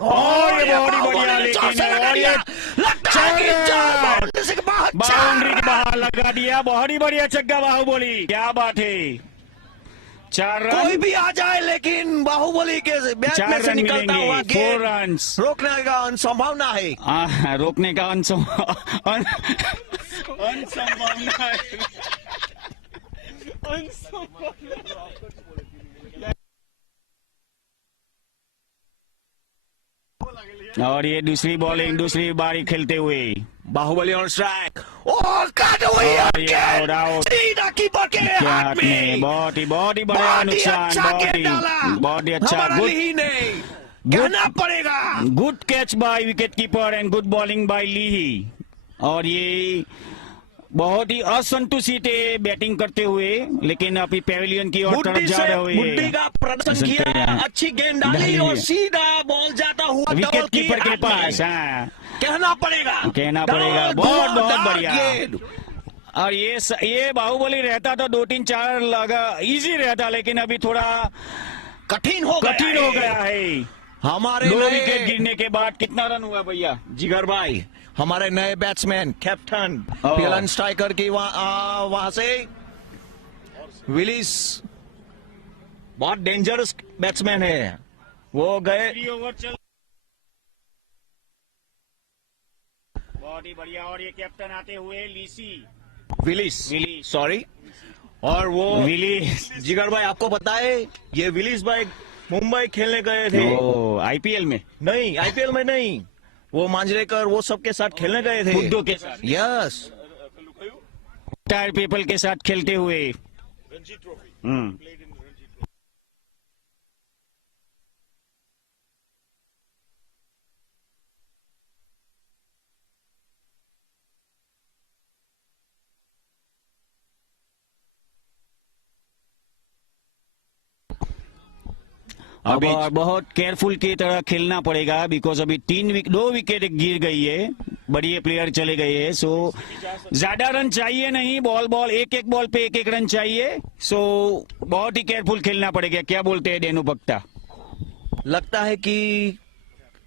और ये बहुत ही बढ़िया, लेकिन और ये बाउंड्री के बाहर लगा दिया. बहुत ही बढ़िया छक्का बाहुबली. क्या बात है. 4 रन. कोई भी आ जाए लेकिन बाहुबली के बैट में से निकलता हुआ 4 रन रोकने का संभावना है. रोकने का संभावना है. और ये दूसरी बारी खेलते हुए बाहुबली ऑन स्ट्राइक. और काट हुई सीधा कीपर के हाथ में. बहुत ही बढ़िया नुकसान. बहुत ही अच्छा. कहना पड़ेगा good catch by wicket keeper and good bowling by लीही. और ये बहुत ही असंतुष्टि थे बैटिंग करते हुए, लेकिन अभी पेविलियन की ओर तरफ जा रहे हुए बुड्ढी का प्रदर्शन किया. अच्छी गेंद डाली और सीधा बॉल जाता हुआ विकेट कीपर के पास. हाँ, कहना पड़ेगा बहुत बढ़िया. और ये बाहुबली रहता तो 2-3-4 लगा इजी रहता, लेकिन अभी थोड़ा कठिन हो गया है. हमारे दो नए विकेट गिरने के बाद कितना रन हुआ भैया? जिगर भाई, हमारे नए बैट्समैन कैप्टन पीलन स्ट्राइकर की वहां से विलिस बहुत डेंजरस बैट्समैन है, वो गए। 3 ओवर चल, बहुत ही बढ़िया। और ये कैप्टन आते हुए विलिस, सॉरी, और वो विलिस जिगर भाई आपको पता है ये विलिस भाई मुंबई खेलने गए थे। आईपीएल में नहीं, आईपीएल में नहीं, वो मांजरेकर वो सबके साथ खेलने गए थे। बुड्ढो के साथ, यस, टायर पीपल के साथ खेलते हुए। अब बहुत केयरफुल की तरह खेलना पड़ेगा, बिकॉज अभी 2 विकेट गिर गई है, बढ़िया प्लेयर चले गए हैं। सो ज्यादा रन चाहिए नहीं, बॉल एक बॉल पे एक रन चाहिए। सो बहुत ही केयरफुल खेलना पड़ेगा। क्या बोलते हैं डेनू भक्ता? लगता है कि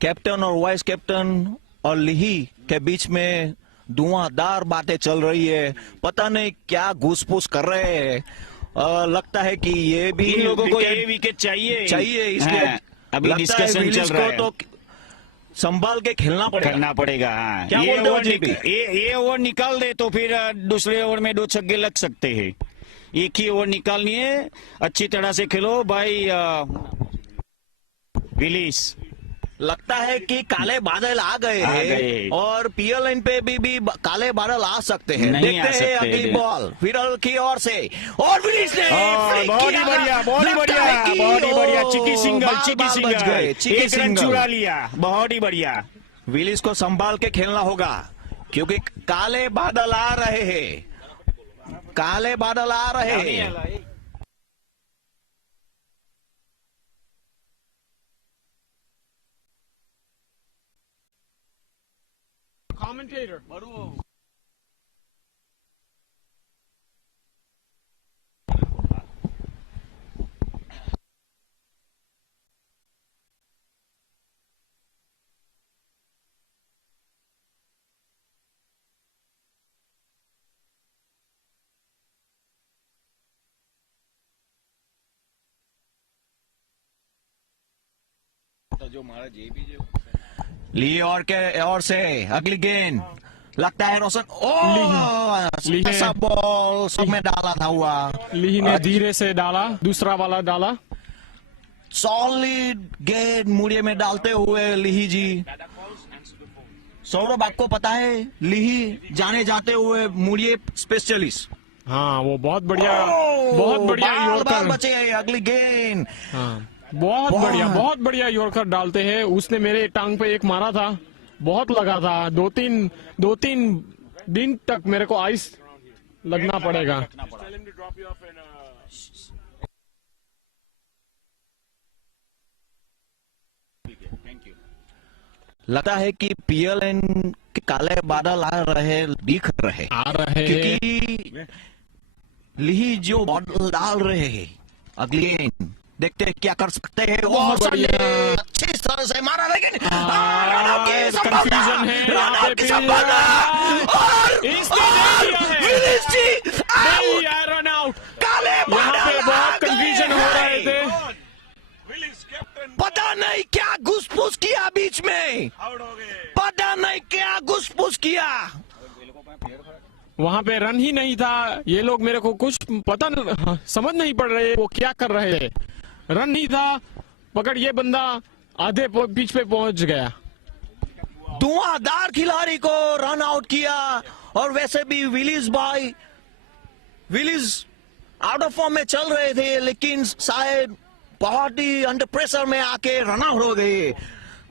कैप्टन और वाइस कैप्टन और लिही के बीच में धुआंधार बातें चल रही है, पता नहीं क्या घूस-फूस कर रहे हैं। लगता है कि ये भी इन लोगों को ये विकेट चाहिए इसलिए अभी डिस्कशन चल रहा है। तो संभाल के खेलना पड़ेगा। क्या बोलते हो जीपी? ये ओवर निकाल दे तो फिर दूसरे ओवर में 2 छक्के लग सकते हैं। एक ही ओवर निकालनी है, अच्छी तरह से खेलो भाई विलिस। लगता है कि काले बादल आ गए हैं और पीएलएन पे भी काले बादल आ सकते हैं। देखते हैं अगली बॉल विरल की ओर से, और विलिस ने बहुत ही बढ़िया चिकी सिंगल एक रन चुरा लिया। बहुत ही बढ़िया। विलिस को संभाल के खेलना होगा क्योंकि काले बादल आ रहे हैं, काले बादल आ रहे हैं। Commentator. ली और के और से अगली गेंद, लगता है रोशन, ऐसा बॉल सब में डाला था हुआ। लीही ने धीरे से डाला, दूसरा वाला डाला, सॉलिड गेंद मुड़िए में डालते हुए लिही जी। सौरभ आपको पता है लिही जाने जाते हुए मुड़िए स्पेशलिस्ट। हाँ वो बहुत बढ़िया यॉर्कर बचे। अगली गेंद, हाँ बहुत बढ़िया यॉर्कर डालते हैं। उसने मेरे टांग पे एक मारा था, बहुत लगा था। 2-3 दिन तक मेरे को आइस लगना पड़ेगा। लगता है कि पीएलएन के काले बादल दिख रहे क्योंकि लिही जो बॉल डाल रहे हैं। अगली गेंद, देखते हैं क्या कर सकते हैं। अच्छी तरह से मारा, लेकिन कंफ्यूजन है यहाँ पे। Run out. यहाँ पे बहुत कंफ्यूजन हो रहे थे, पता नहीं क्या घुस-फुस किया बीच में, पता नहीं क्या घुस-फुस किया। वहाँ पे रन ही नहीं था। ये लोग मेरे को कुछ समझ नहीं पड़ रहे वो क्या कर रहे हैं। रन नहीं था, मगर ये बंदा आधे पिच पे पहुंच गया। धुआंधार खिलाड़ी को रन आउट किया। और वैसे भी विलिस आउट ऑफ फॉर्म में चल रहे थे, लेकिन शायद बहुत ही अंडर प्रेशर में आके रन आउट हो गए।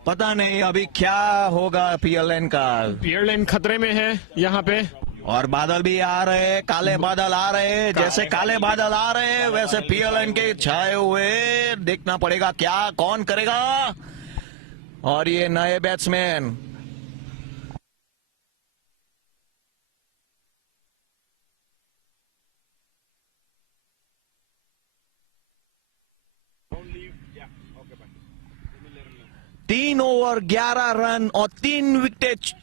पता नहीं अभी क्या होगा पीएलएन का। पीएलएन खतरे में है यहाँ पे। और बादल भी आ रहे हैं, काले बादल आ रहे हैं। जैसे काले बादल आ रहे हैं वैसे पीएलएन के छाए हुए। देखना पड़ेगा क्या कौन करेगा। और ये नए बैट्समैन, 3 ओवर 11 रन और 3 विकेट।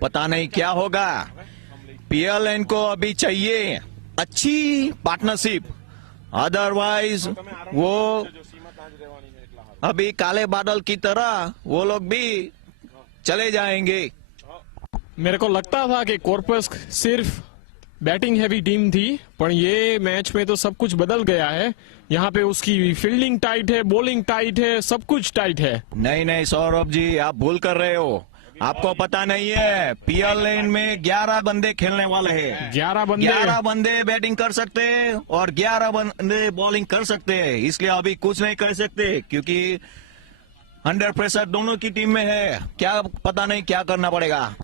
पता नहीं क्या होगा। पीएलएन को अभी चाहिए अच्छी पार्टनरशिप, अदरवाइज वो अभी काले बादल की तरह वो लोग भी चले जाएंगे। मेरे को लगता था कि कॉर्पस सिर्फ बैटिंग हैवी टीम थी, पर ये मैच में तो सब कुछ बदल गया है। यहाँ पे उसकी फील्डिंग टाइट है, बॉलिंग टाइट है, सब कुछ टाइट है। नहीं नहीं सौरभ जी, आप भूल कर रहे हो। आपको पता नहीं है, पीएलएन में 11 बंदे खेलने वाले हैं। 11 बंदे बैटिंग कर सकते हैं और 11 बंदे बॉलिंग कर सकते हैं। इसलिए अभी कुछ नहीं कर सकते क्योंकि अंडर प्रेशर दोनों की टीम में है। क्या पता नहीं क्या करना पड़ेगा।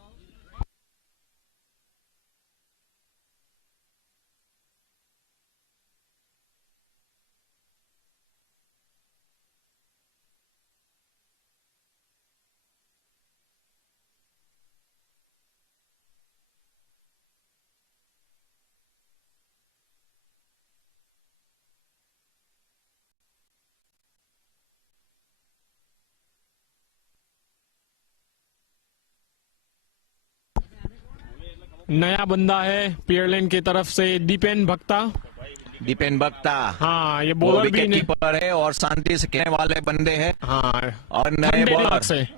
नया बंदा है पीयरलैंड की तरफ से, दीपेन भक्ता। हाँ, ये बॉलर भी कीपर है और शांति से खेलने वाले बंदे हैं। हाँ, और नए बॉलर से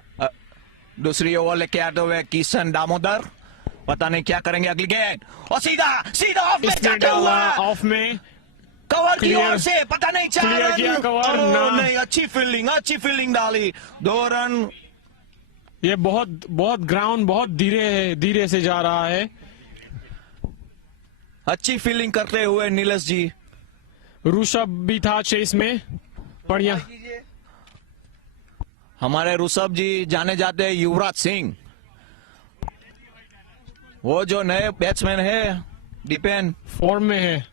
दूसरी ओवर लेके आते हुए किशन दामोदर। पता नहीं क्या करेंगे अगली गेंद, और सीधा ऑफ में जाते हुए ऑफ में कवर की ओर से। पता नहीं क्लियर किया कवर नहीं, अच्छी फील्डिंग डाली, 2 रन। ये बहुत ग्राउंड बहुत धीरे से जा रहा है। अच्छी फील्डिंग करते हुए नीलेश जी। ऋषभ भी था चेस में, बढ़िया। हमारे ऋषभ जी जाने जाते हैं युवराज सिंह, वो जो नए बैट्समैन है, डिपेंड फॉर्म में है।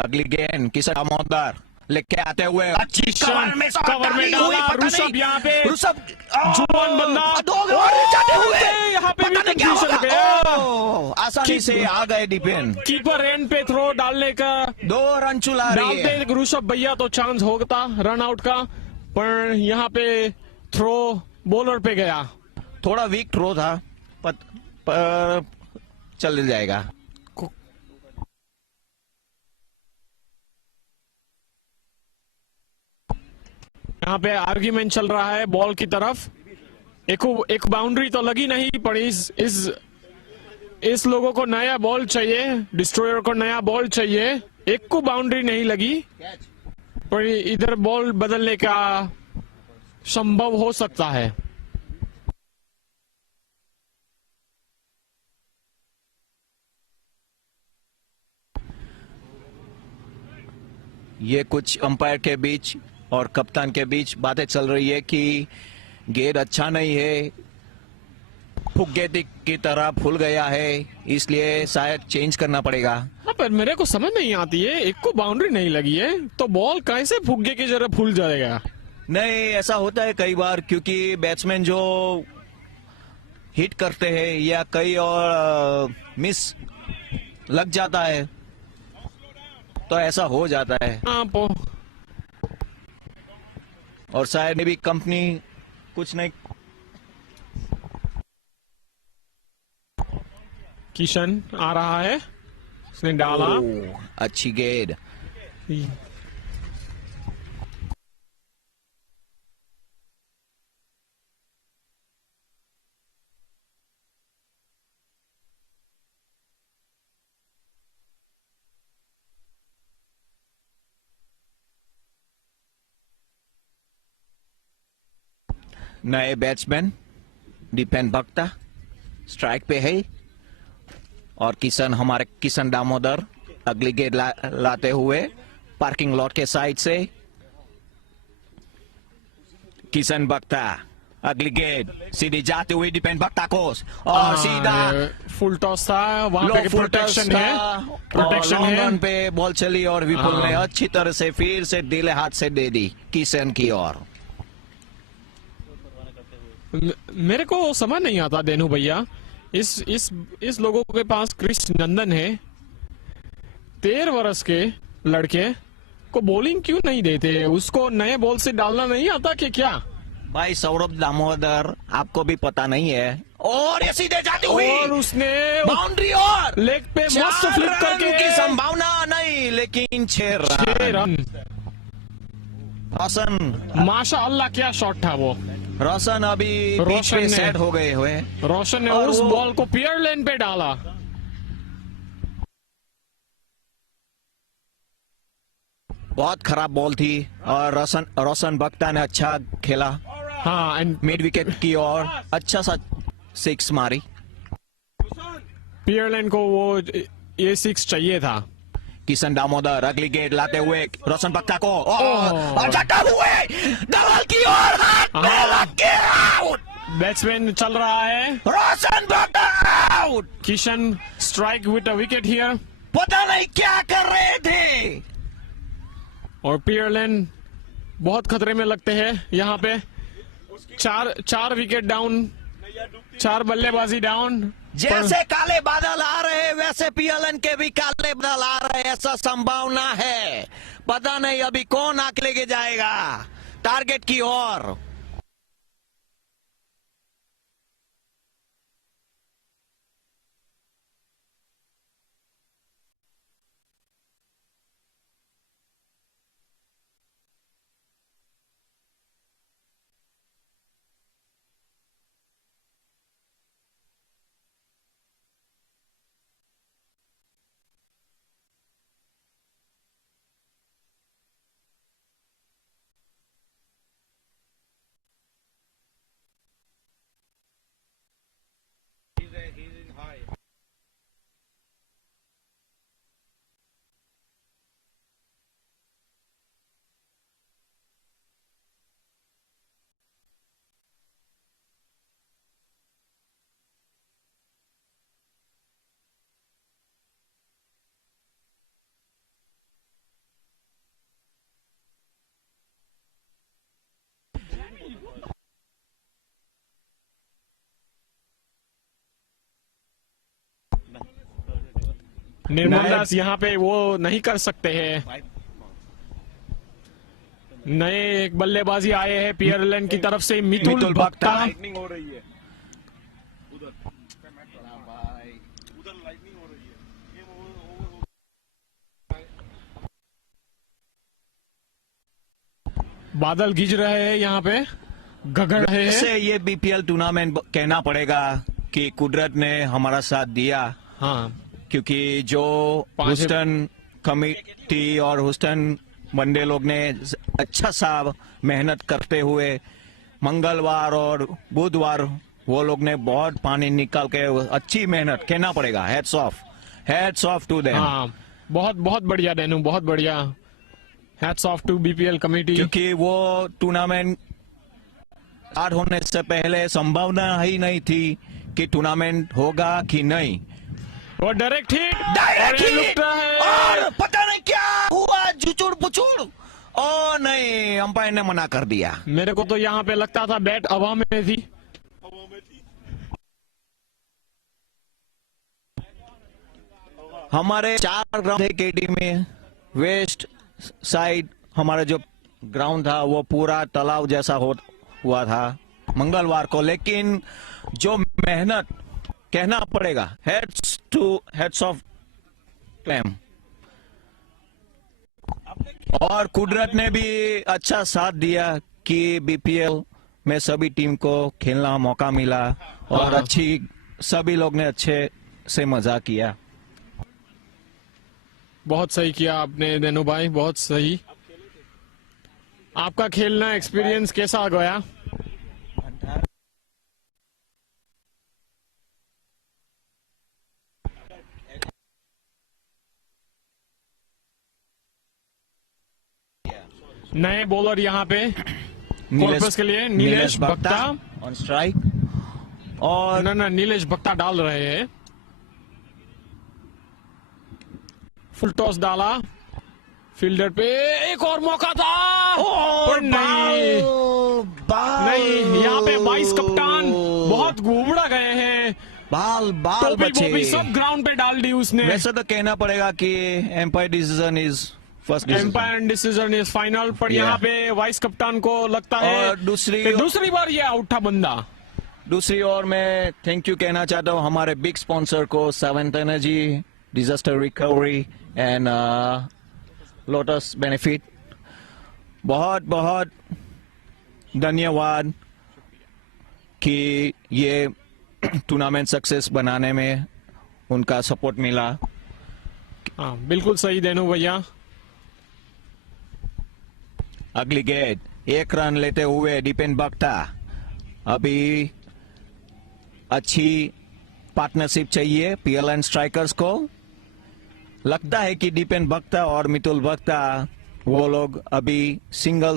अगली गेंद किशन दामोदर लेके आते हुए अच्छी कवर में डाला ऋषभ। यहाँ पे ऋषभ जुबान बंदा जाते हुए यहाँ पे भी कंफ्यूजन हो गया। आसानी से आ गए डिपेंड। कीपर एंड पे थ्रो डालने का 2 रन चुला रही है। डालते ऋषभ भैया तो चांस होता रन आउट का, पर यहाँ पे थ्रो बॉलर पे गया। थोड़ा वीक थ्रो था, पर चल जाएगा। यहाँ पे आर्ग्यूमेंट चल रहा है बॉल की तरफ। एक बाउंड्री तो लगी नहीं, पर इस लोगों को नया बॉल चाहिए, डिस्ट्रॉयर को नया बॉल चाहिए। एक को बाउंड्री नहीं लगी, पर इधर बॉल बदलने का संभव हो सकता है। ये कुछ अंपायर के बीच और कप्तान के बीच बातें चल रही है कि गेंद अच्छा नहीं है, फुग्गे की तरह फूल गया है, इसलिए शायद चेंज करना पड़ेगा। हाँ, पर मेरे को समझ नहीं आती है, एक को बाउंड्री नहीं लगी है तो बॉल कैसे फुग्गे की जगह फूल जाएगा। नहीं, ऐसा होता है कई बार, क्योंकि बैट्समैन जो हिट करते हैं या कई और मिस लग जाता है तो ऐसा हो जाता है। हाँ, और शायद भी कंपनी कुछ नहीं। किशन आ रहा है, उसने डाला। अच्छी गेंद। नए बैट्समैन डिपेंड भक्ता स्ट्राइक पे है और हमारे किशन दामोदर अगली गेंद लाते हुए पार्किंग लॉट के साइड से। किशन भक्ता अगली गेंद सीधी जाते हुए डिपेंड भक्ता को और सीधा फुल टॉस था, वहां पे प्रोटेक्शन है, प्रोटेक्शन है। रन पे बॉल चली और विपुल ने अच्छी तरह से फिर से दिले हाथ से दे दी किशन की ओर। मेरे को समझ नहीं आता देनु भैया, इस लोगों के पास क्रिस नंदन है, 13 वर्ष के लड़के को बॉलिंग क्यों नहीं देते? उसको नए बॉल से डालना नहीं आता कि क्या? भाई सौरभ दामोदर, आपको भी पता नहीं है। और ये सीधे जाती हुई और उसने बाउंड्री और लेग पे मस्त फ्लिप करके की संभावना नहीं, लेकिन 6 रन। रोशन, माशाअल्लाह क्या शॉट था वो। रोशन अभी पिच पे सेट हो गए हुए। रोशन ने और उस वो- बॉल को पीयरलैंड पे डाला। बहुत खराब बॉल थी और रोशन बख्ता ने अच्छा खेला। हाँ, एंड मिड विकेट की ओर अच्छा सा 6 मारी। पीयरलैंड को वो ये 6 चाहिए था। किशन दामोदर अगली गेट लाते हुए रोशन बख्ता को और जाता हुए दलाल की ओर हाथ में लग के आउट। बैट्समैन चल रहा है। रोशन बख्ता out. Kishan strike with a wicket here. पता नहीं क्या कर रहे थे। और पीयरलैंड बहुत खतरे में लगते हैं यहाँ पे। चार विकेट डाउन, 4 बल्लेबाजी डाउन। जैसे काले बादल आ रहे वैसे पीएलएन के भी काले बादल आ रहे, ऐसा संभावना है। पता नहीं अभी कौन आके लेके जाएगा टारगेट की ओर। निर्मल दास यहाँ पे वो नहीं कर सकते हैं। नए एक बल्लेबाजी आए हैं पीयरलैंड की तरफ से, मितुल बख्ता। बादल गिज रहे हैं यहाँ पे, गगड़ रहे हैं। वैसे ये बीपीएल टूर्नामेंट कहना पड़ेगा कि कुदरत ने हमारा साथ दिया। हाँ, क्योंकि जो ह्यूस्टन कमेटी और ह्यूस्टन वनडे लोग ने अच्छा सा मेहनत करते हुए मंगलवार और बुधवार वो लोग ने बहुत पानी निकाल के अच्छी मेहनत कहना पड़ेगा। Heads off to them. हाँ, बहुत बहुत बढ़िया डेनू, बहुत बढ़िया। Hats off to BPL committee. क्योंकि वो टूर्नामेंट स्टार्ट होने से पहले संभावना ही नहीं थी कि टूर्नामेंट होगा कि नहीं। वो डायरेक्ट हिट और पता नहीं क्या हुआ, जुचुड़ पुचुड़। ओ नहीं, अंपायर ने मना कर दिया। मेरे को तो यहाँ पे लगता था बैट हवा में थी। हमारे 4 ग्राउंड थे केटी में। वेस्ट साइड हमारा जो ग्राउंड था वो पूरा तालाब जैसा हुआ था मंगलवार को, लेकिन जो मेहनत कहना पड़ेगा, हेड्स ऑफ क्लेम। और कुदरत ने भी अच्छा साथ दिया कि बीपीएल में सभी टीम को खेलना मौका मिला और अच्छी सभी लोग ने अच्छे से मजा किया। बहुत सही किया आपने देनू भाई, बहुत सही। आपका खेलना एक्सपीरियंस कैसा गया? नए बॉलर यहाँ पे कॉर्पस के लिए नीलेश बख्ता ऑन स्ट्राइक। और ना नीलेश बख्ता डाल रहे हैं। फुल टॉस डाला, फील्डर पे एक और मौका था और नहीं, यहाँ पे 22 कप्तान बहुत घूमड़ा गए हैं बाल बाल टोपी बचे। वोपी सब ग्राउंड पे डाल दी उसने। वैसे तो कहना पड़ेगा कि umpire decision is first umpire decision is final, पर Yeah. यहाँ पे वाइस कप्तान को लगता है और दूसरी बार ये आउट था बंदा। दूसरी ओर मैं थैंक यू कहना चाहता हूँ हमारे बिग स्पॉन्सर को, seventh energy, disaster recovery and lotus benefit. बहुत बहुत धन्यवाद कि ये टूर्नामेंट सक्सेस बनाने में उनका सपोर्ट मिला। हाँ बिल्कुल सही देनु भैया। अगली गेंद 1 रन लेते हुए दीपेन बख्ता। अभी अच्छी पार्टनरशिप चाहिए पीएलएन स्ट्राइकर्स को। लगता है कि दीपेन बख्ता और मितुल बख्ता वो लोग अभी सिंगल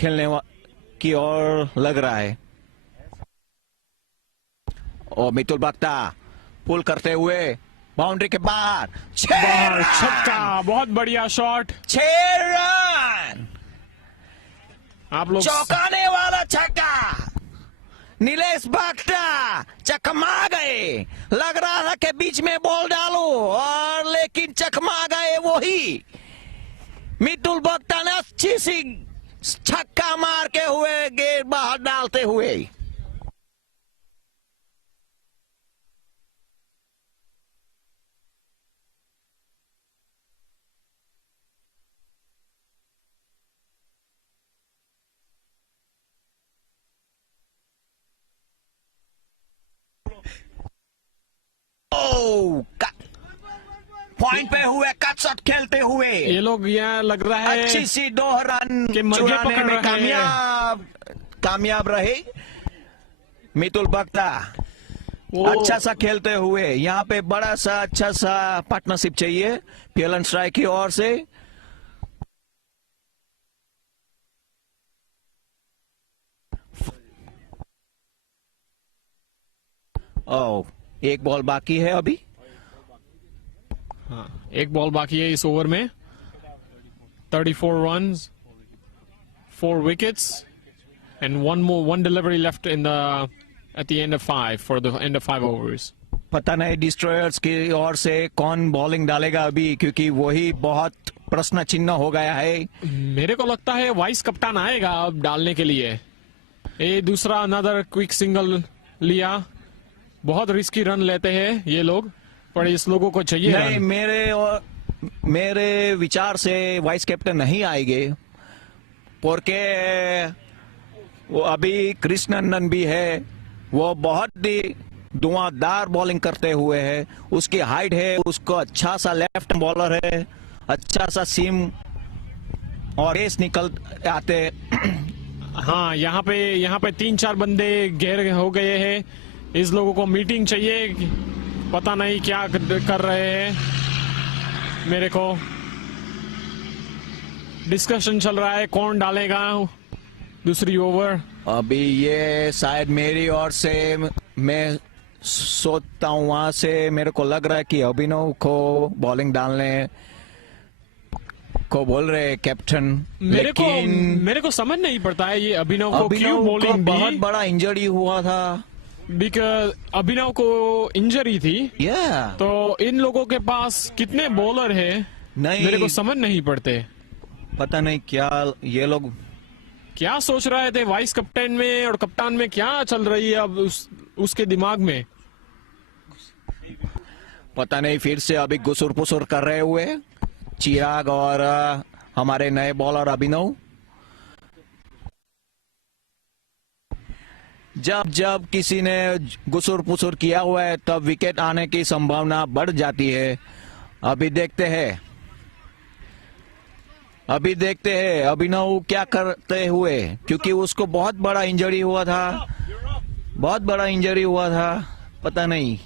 खेलने की ओर लग रहा है। और मितुल बख्ता पुल करते हुए बाउंड्री के बाहर छक्का, बहुत बढ़िया शॉट। 6 रन, आप लोग चौंकाने वाला छक्का। नीलेश बख्ता चकमा गए। लग रहा था कि बीच में बॉल डालो और लेकिन चकमा गए वही मितुल बख्ता ने अच्छी सी छक्का मार के हुए गेंद बाहर डालते हुए। पॉइंट पे हुए कट शॉट खेलते हुए ये लोग यहाँ लग रहा है अच्छी सी 2 रन कि मजे चुराने पकड़ में रहे हैं। कामयाब रहे मितुल बख्ता। अच्छा सा खेलते हुए यहाँ पे बड़ा सा अच्छा सा पार्टनरशिप चाहिए पीएलएन स्ट्राइक की ओर से। एक बॉल बाकी है अभी। हाँ, एक बॉल बाकी है इस ओवर में। 34 runs, 4 wickets, and one delivery left at the end of 5 for the end of 5 overs. पता नहीं डिस्ट्रॉयर्स की ओर से कौन बॉलिंग डालेगा अभी, क्योंकि वही बहुत प्रश्न चिन्ह हो गया है। मेरे को लगता है वाइस कप्तान आएगा अब डालने के लिए। ये दूसरा अनदर क्विक सिंगल लिया। बहुत रिस्की रन लेते हैं ये लोग, पर इस लोगों को चाहिए नहीं, रन। मेरे विचार से वाइस कैप्टन नहीं आएंगे, porque वो अभी कृष्णनंदन भी है। वो बहुत ही धुआंधार बॉलिंग करते हुए है। उसकी हाइट है, उसको अच्छा सा लेफ्ट बॉलर है, अच्छा सा सीम और रेस निकल आते। हाँ, यहाँ पे 3-4 बंदे घेर हो गए हैं। इस लोगों को मीटिंग चाहिए, पता नहीं क्या कर रहे हैं। मेरे को डिस्कशन चल रहा है कौन डालेगा दूसरी ओवर। अभी ये शायद मेरी ओर से मैं सोचता हूँ, वहां से मेरे को लग रहा है कि अभिनव को बॉलिंग डालने को बोल रहे कैप्टन। मेरे को समझ नहीं पड़ता है ये अभिनव को क्यों बॉलिंग। बहुत बड़ा इंजरी हुआ था। बिकॉज अभिनव को इंजरी थी। तो इन लोगों के पास कितने बॉलर है मेरे को समझ नहीं पड़ते। पता नहीं क्या ये लोग क्या सोच रहे थे वाइस कैप्टन में और कप्तान में, क्या चल रही है अब उसके दिमाग में पता नहीं। फिर से अभी गुसुर पुसुर कर रहे हुए चिराग और हमारे नए बॉलर अभिनव। जब किसी ने गुसुर पुसुर किया हुआ है तब विकेट आने की संभावना बढ़ जाती है। अभी देखते हैं अभिनव क्या करते हुए, क्योंकि उसको बहुत बड़ा इंजरी हुआ था। पता नहीं,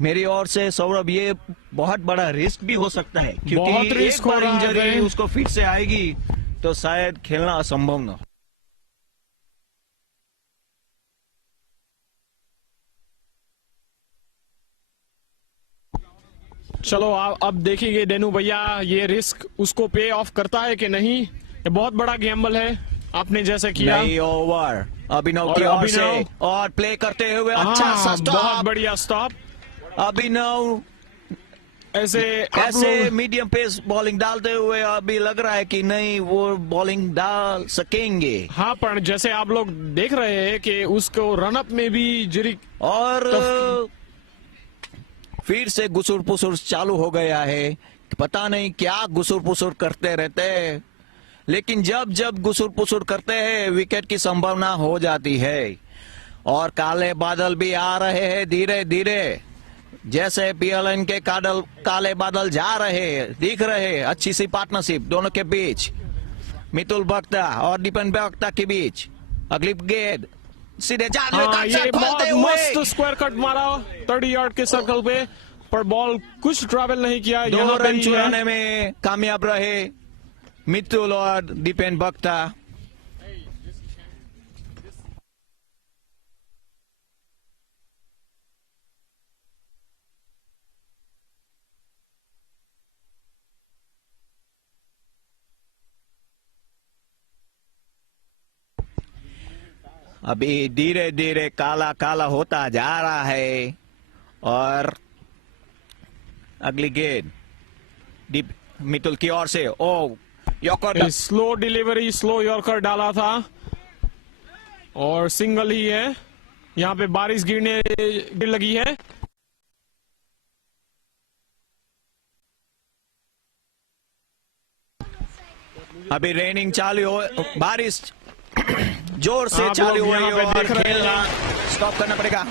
मेरी ओर से सौरभ ये बहुत बड़ा रिस्क भी हो सकता है, क्योंकि एक बार इंजरी उसको फिर से आएगी तो शायद खेलना असंभव न। चलो अब देखेंगे डेनू भैया ये रिस्क उसको पे ऑफ करता है कि नहीं। ये बहुत बड़ा गैम्बल है, आपने जैसे किया। नई ओवर अभिनव की ओर से और प्ले करते हुए अच्छा सा बहुत स्टॉप। बढ़िया स्टॉप। अभिनव ऐसे मीडियम पेस बॉलिंग डालते हुए अभी लग रहा है कि नहीं वो बॉलिंग डाल सकेंगे। हाँ, पर जैसे आप लोग देख रहे हैं कि उसको रनअप में भी जरी और फिर से गुसुर पुसुर चालू हो गया है। पता नहीं क्या गुसुर पुसुर करते रहते हैं, लेकिन जब जब गुसुर पुसुर करते हैं विकेट की संभावना हो जाती है। और काले बादल भी आ रहे हैं धीरे धीरे, जैसे पीएलएन के काले बादल जा रहे हैं, दिख रहे हैं। अच्छी सी पार्टनरशिप दोनों के बीच, मितुल बख्ता और दीपन बख्ता के बीच। अगली गेंद सीधे ये बहुत मस्त स्क्वायर कट मारा 30 यार्ड के सर्कल पे, पर बॉल कुछ ट्रैवल नहीं किया। 2 रन चुराने में कामयाब रहे मितुल और दीपेन बख्ता। अभी धीरे धीरे काला काला होता जा रहा है। और अगली गेंद मितुल की ओर से yorker, slow delivery, slow yorker डाला था और सिंगल ही है। यहाँ पे बारिश गिर लगी है। अभी रेनिंग चालू हो, बारिश जोर से चालू हुई है और खेल स्टॉप करना पड़ेगा।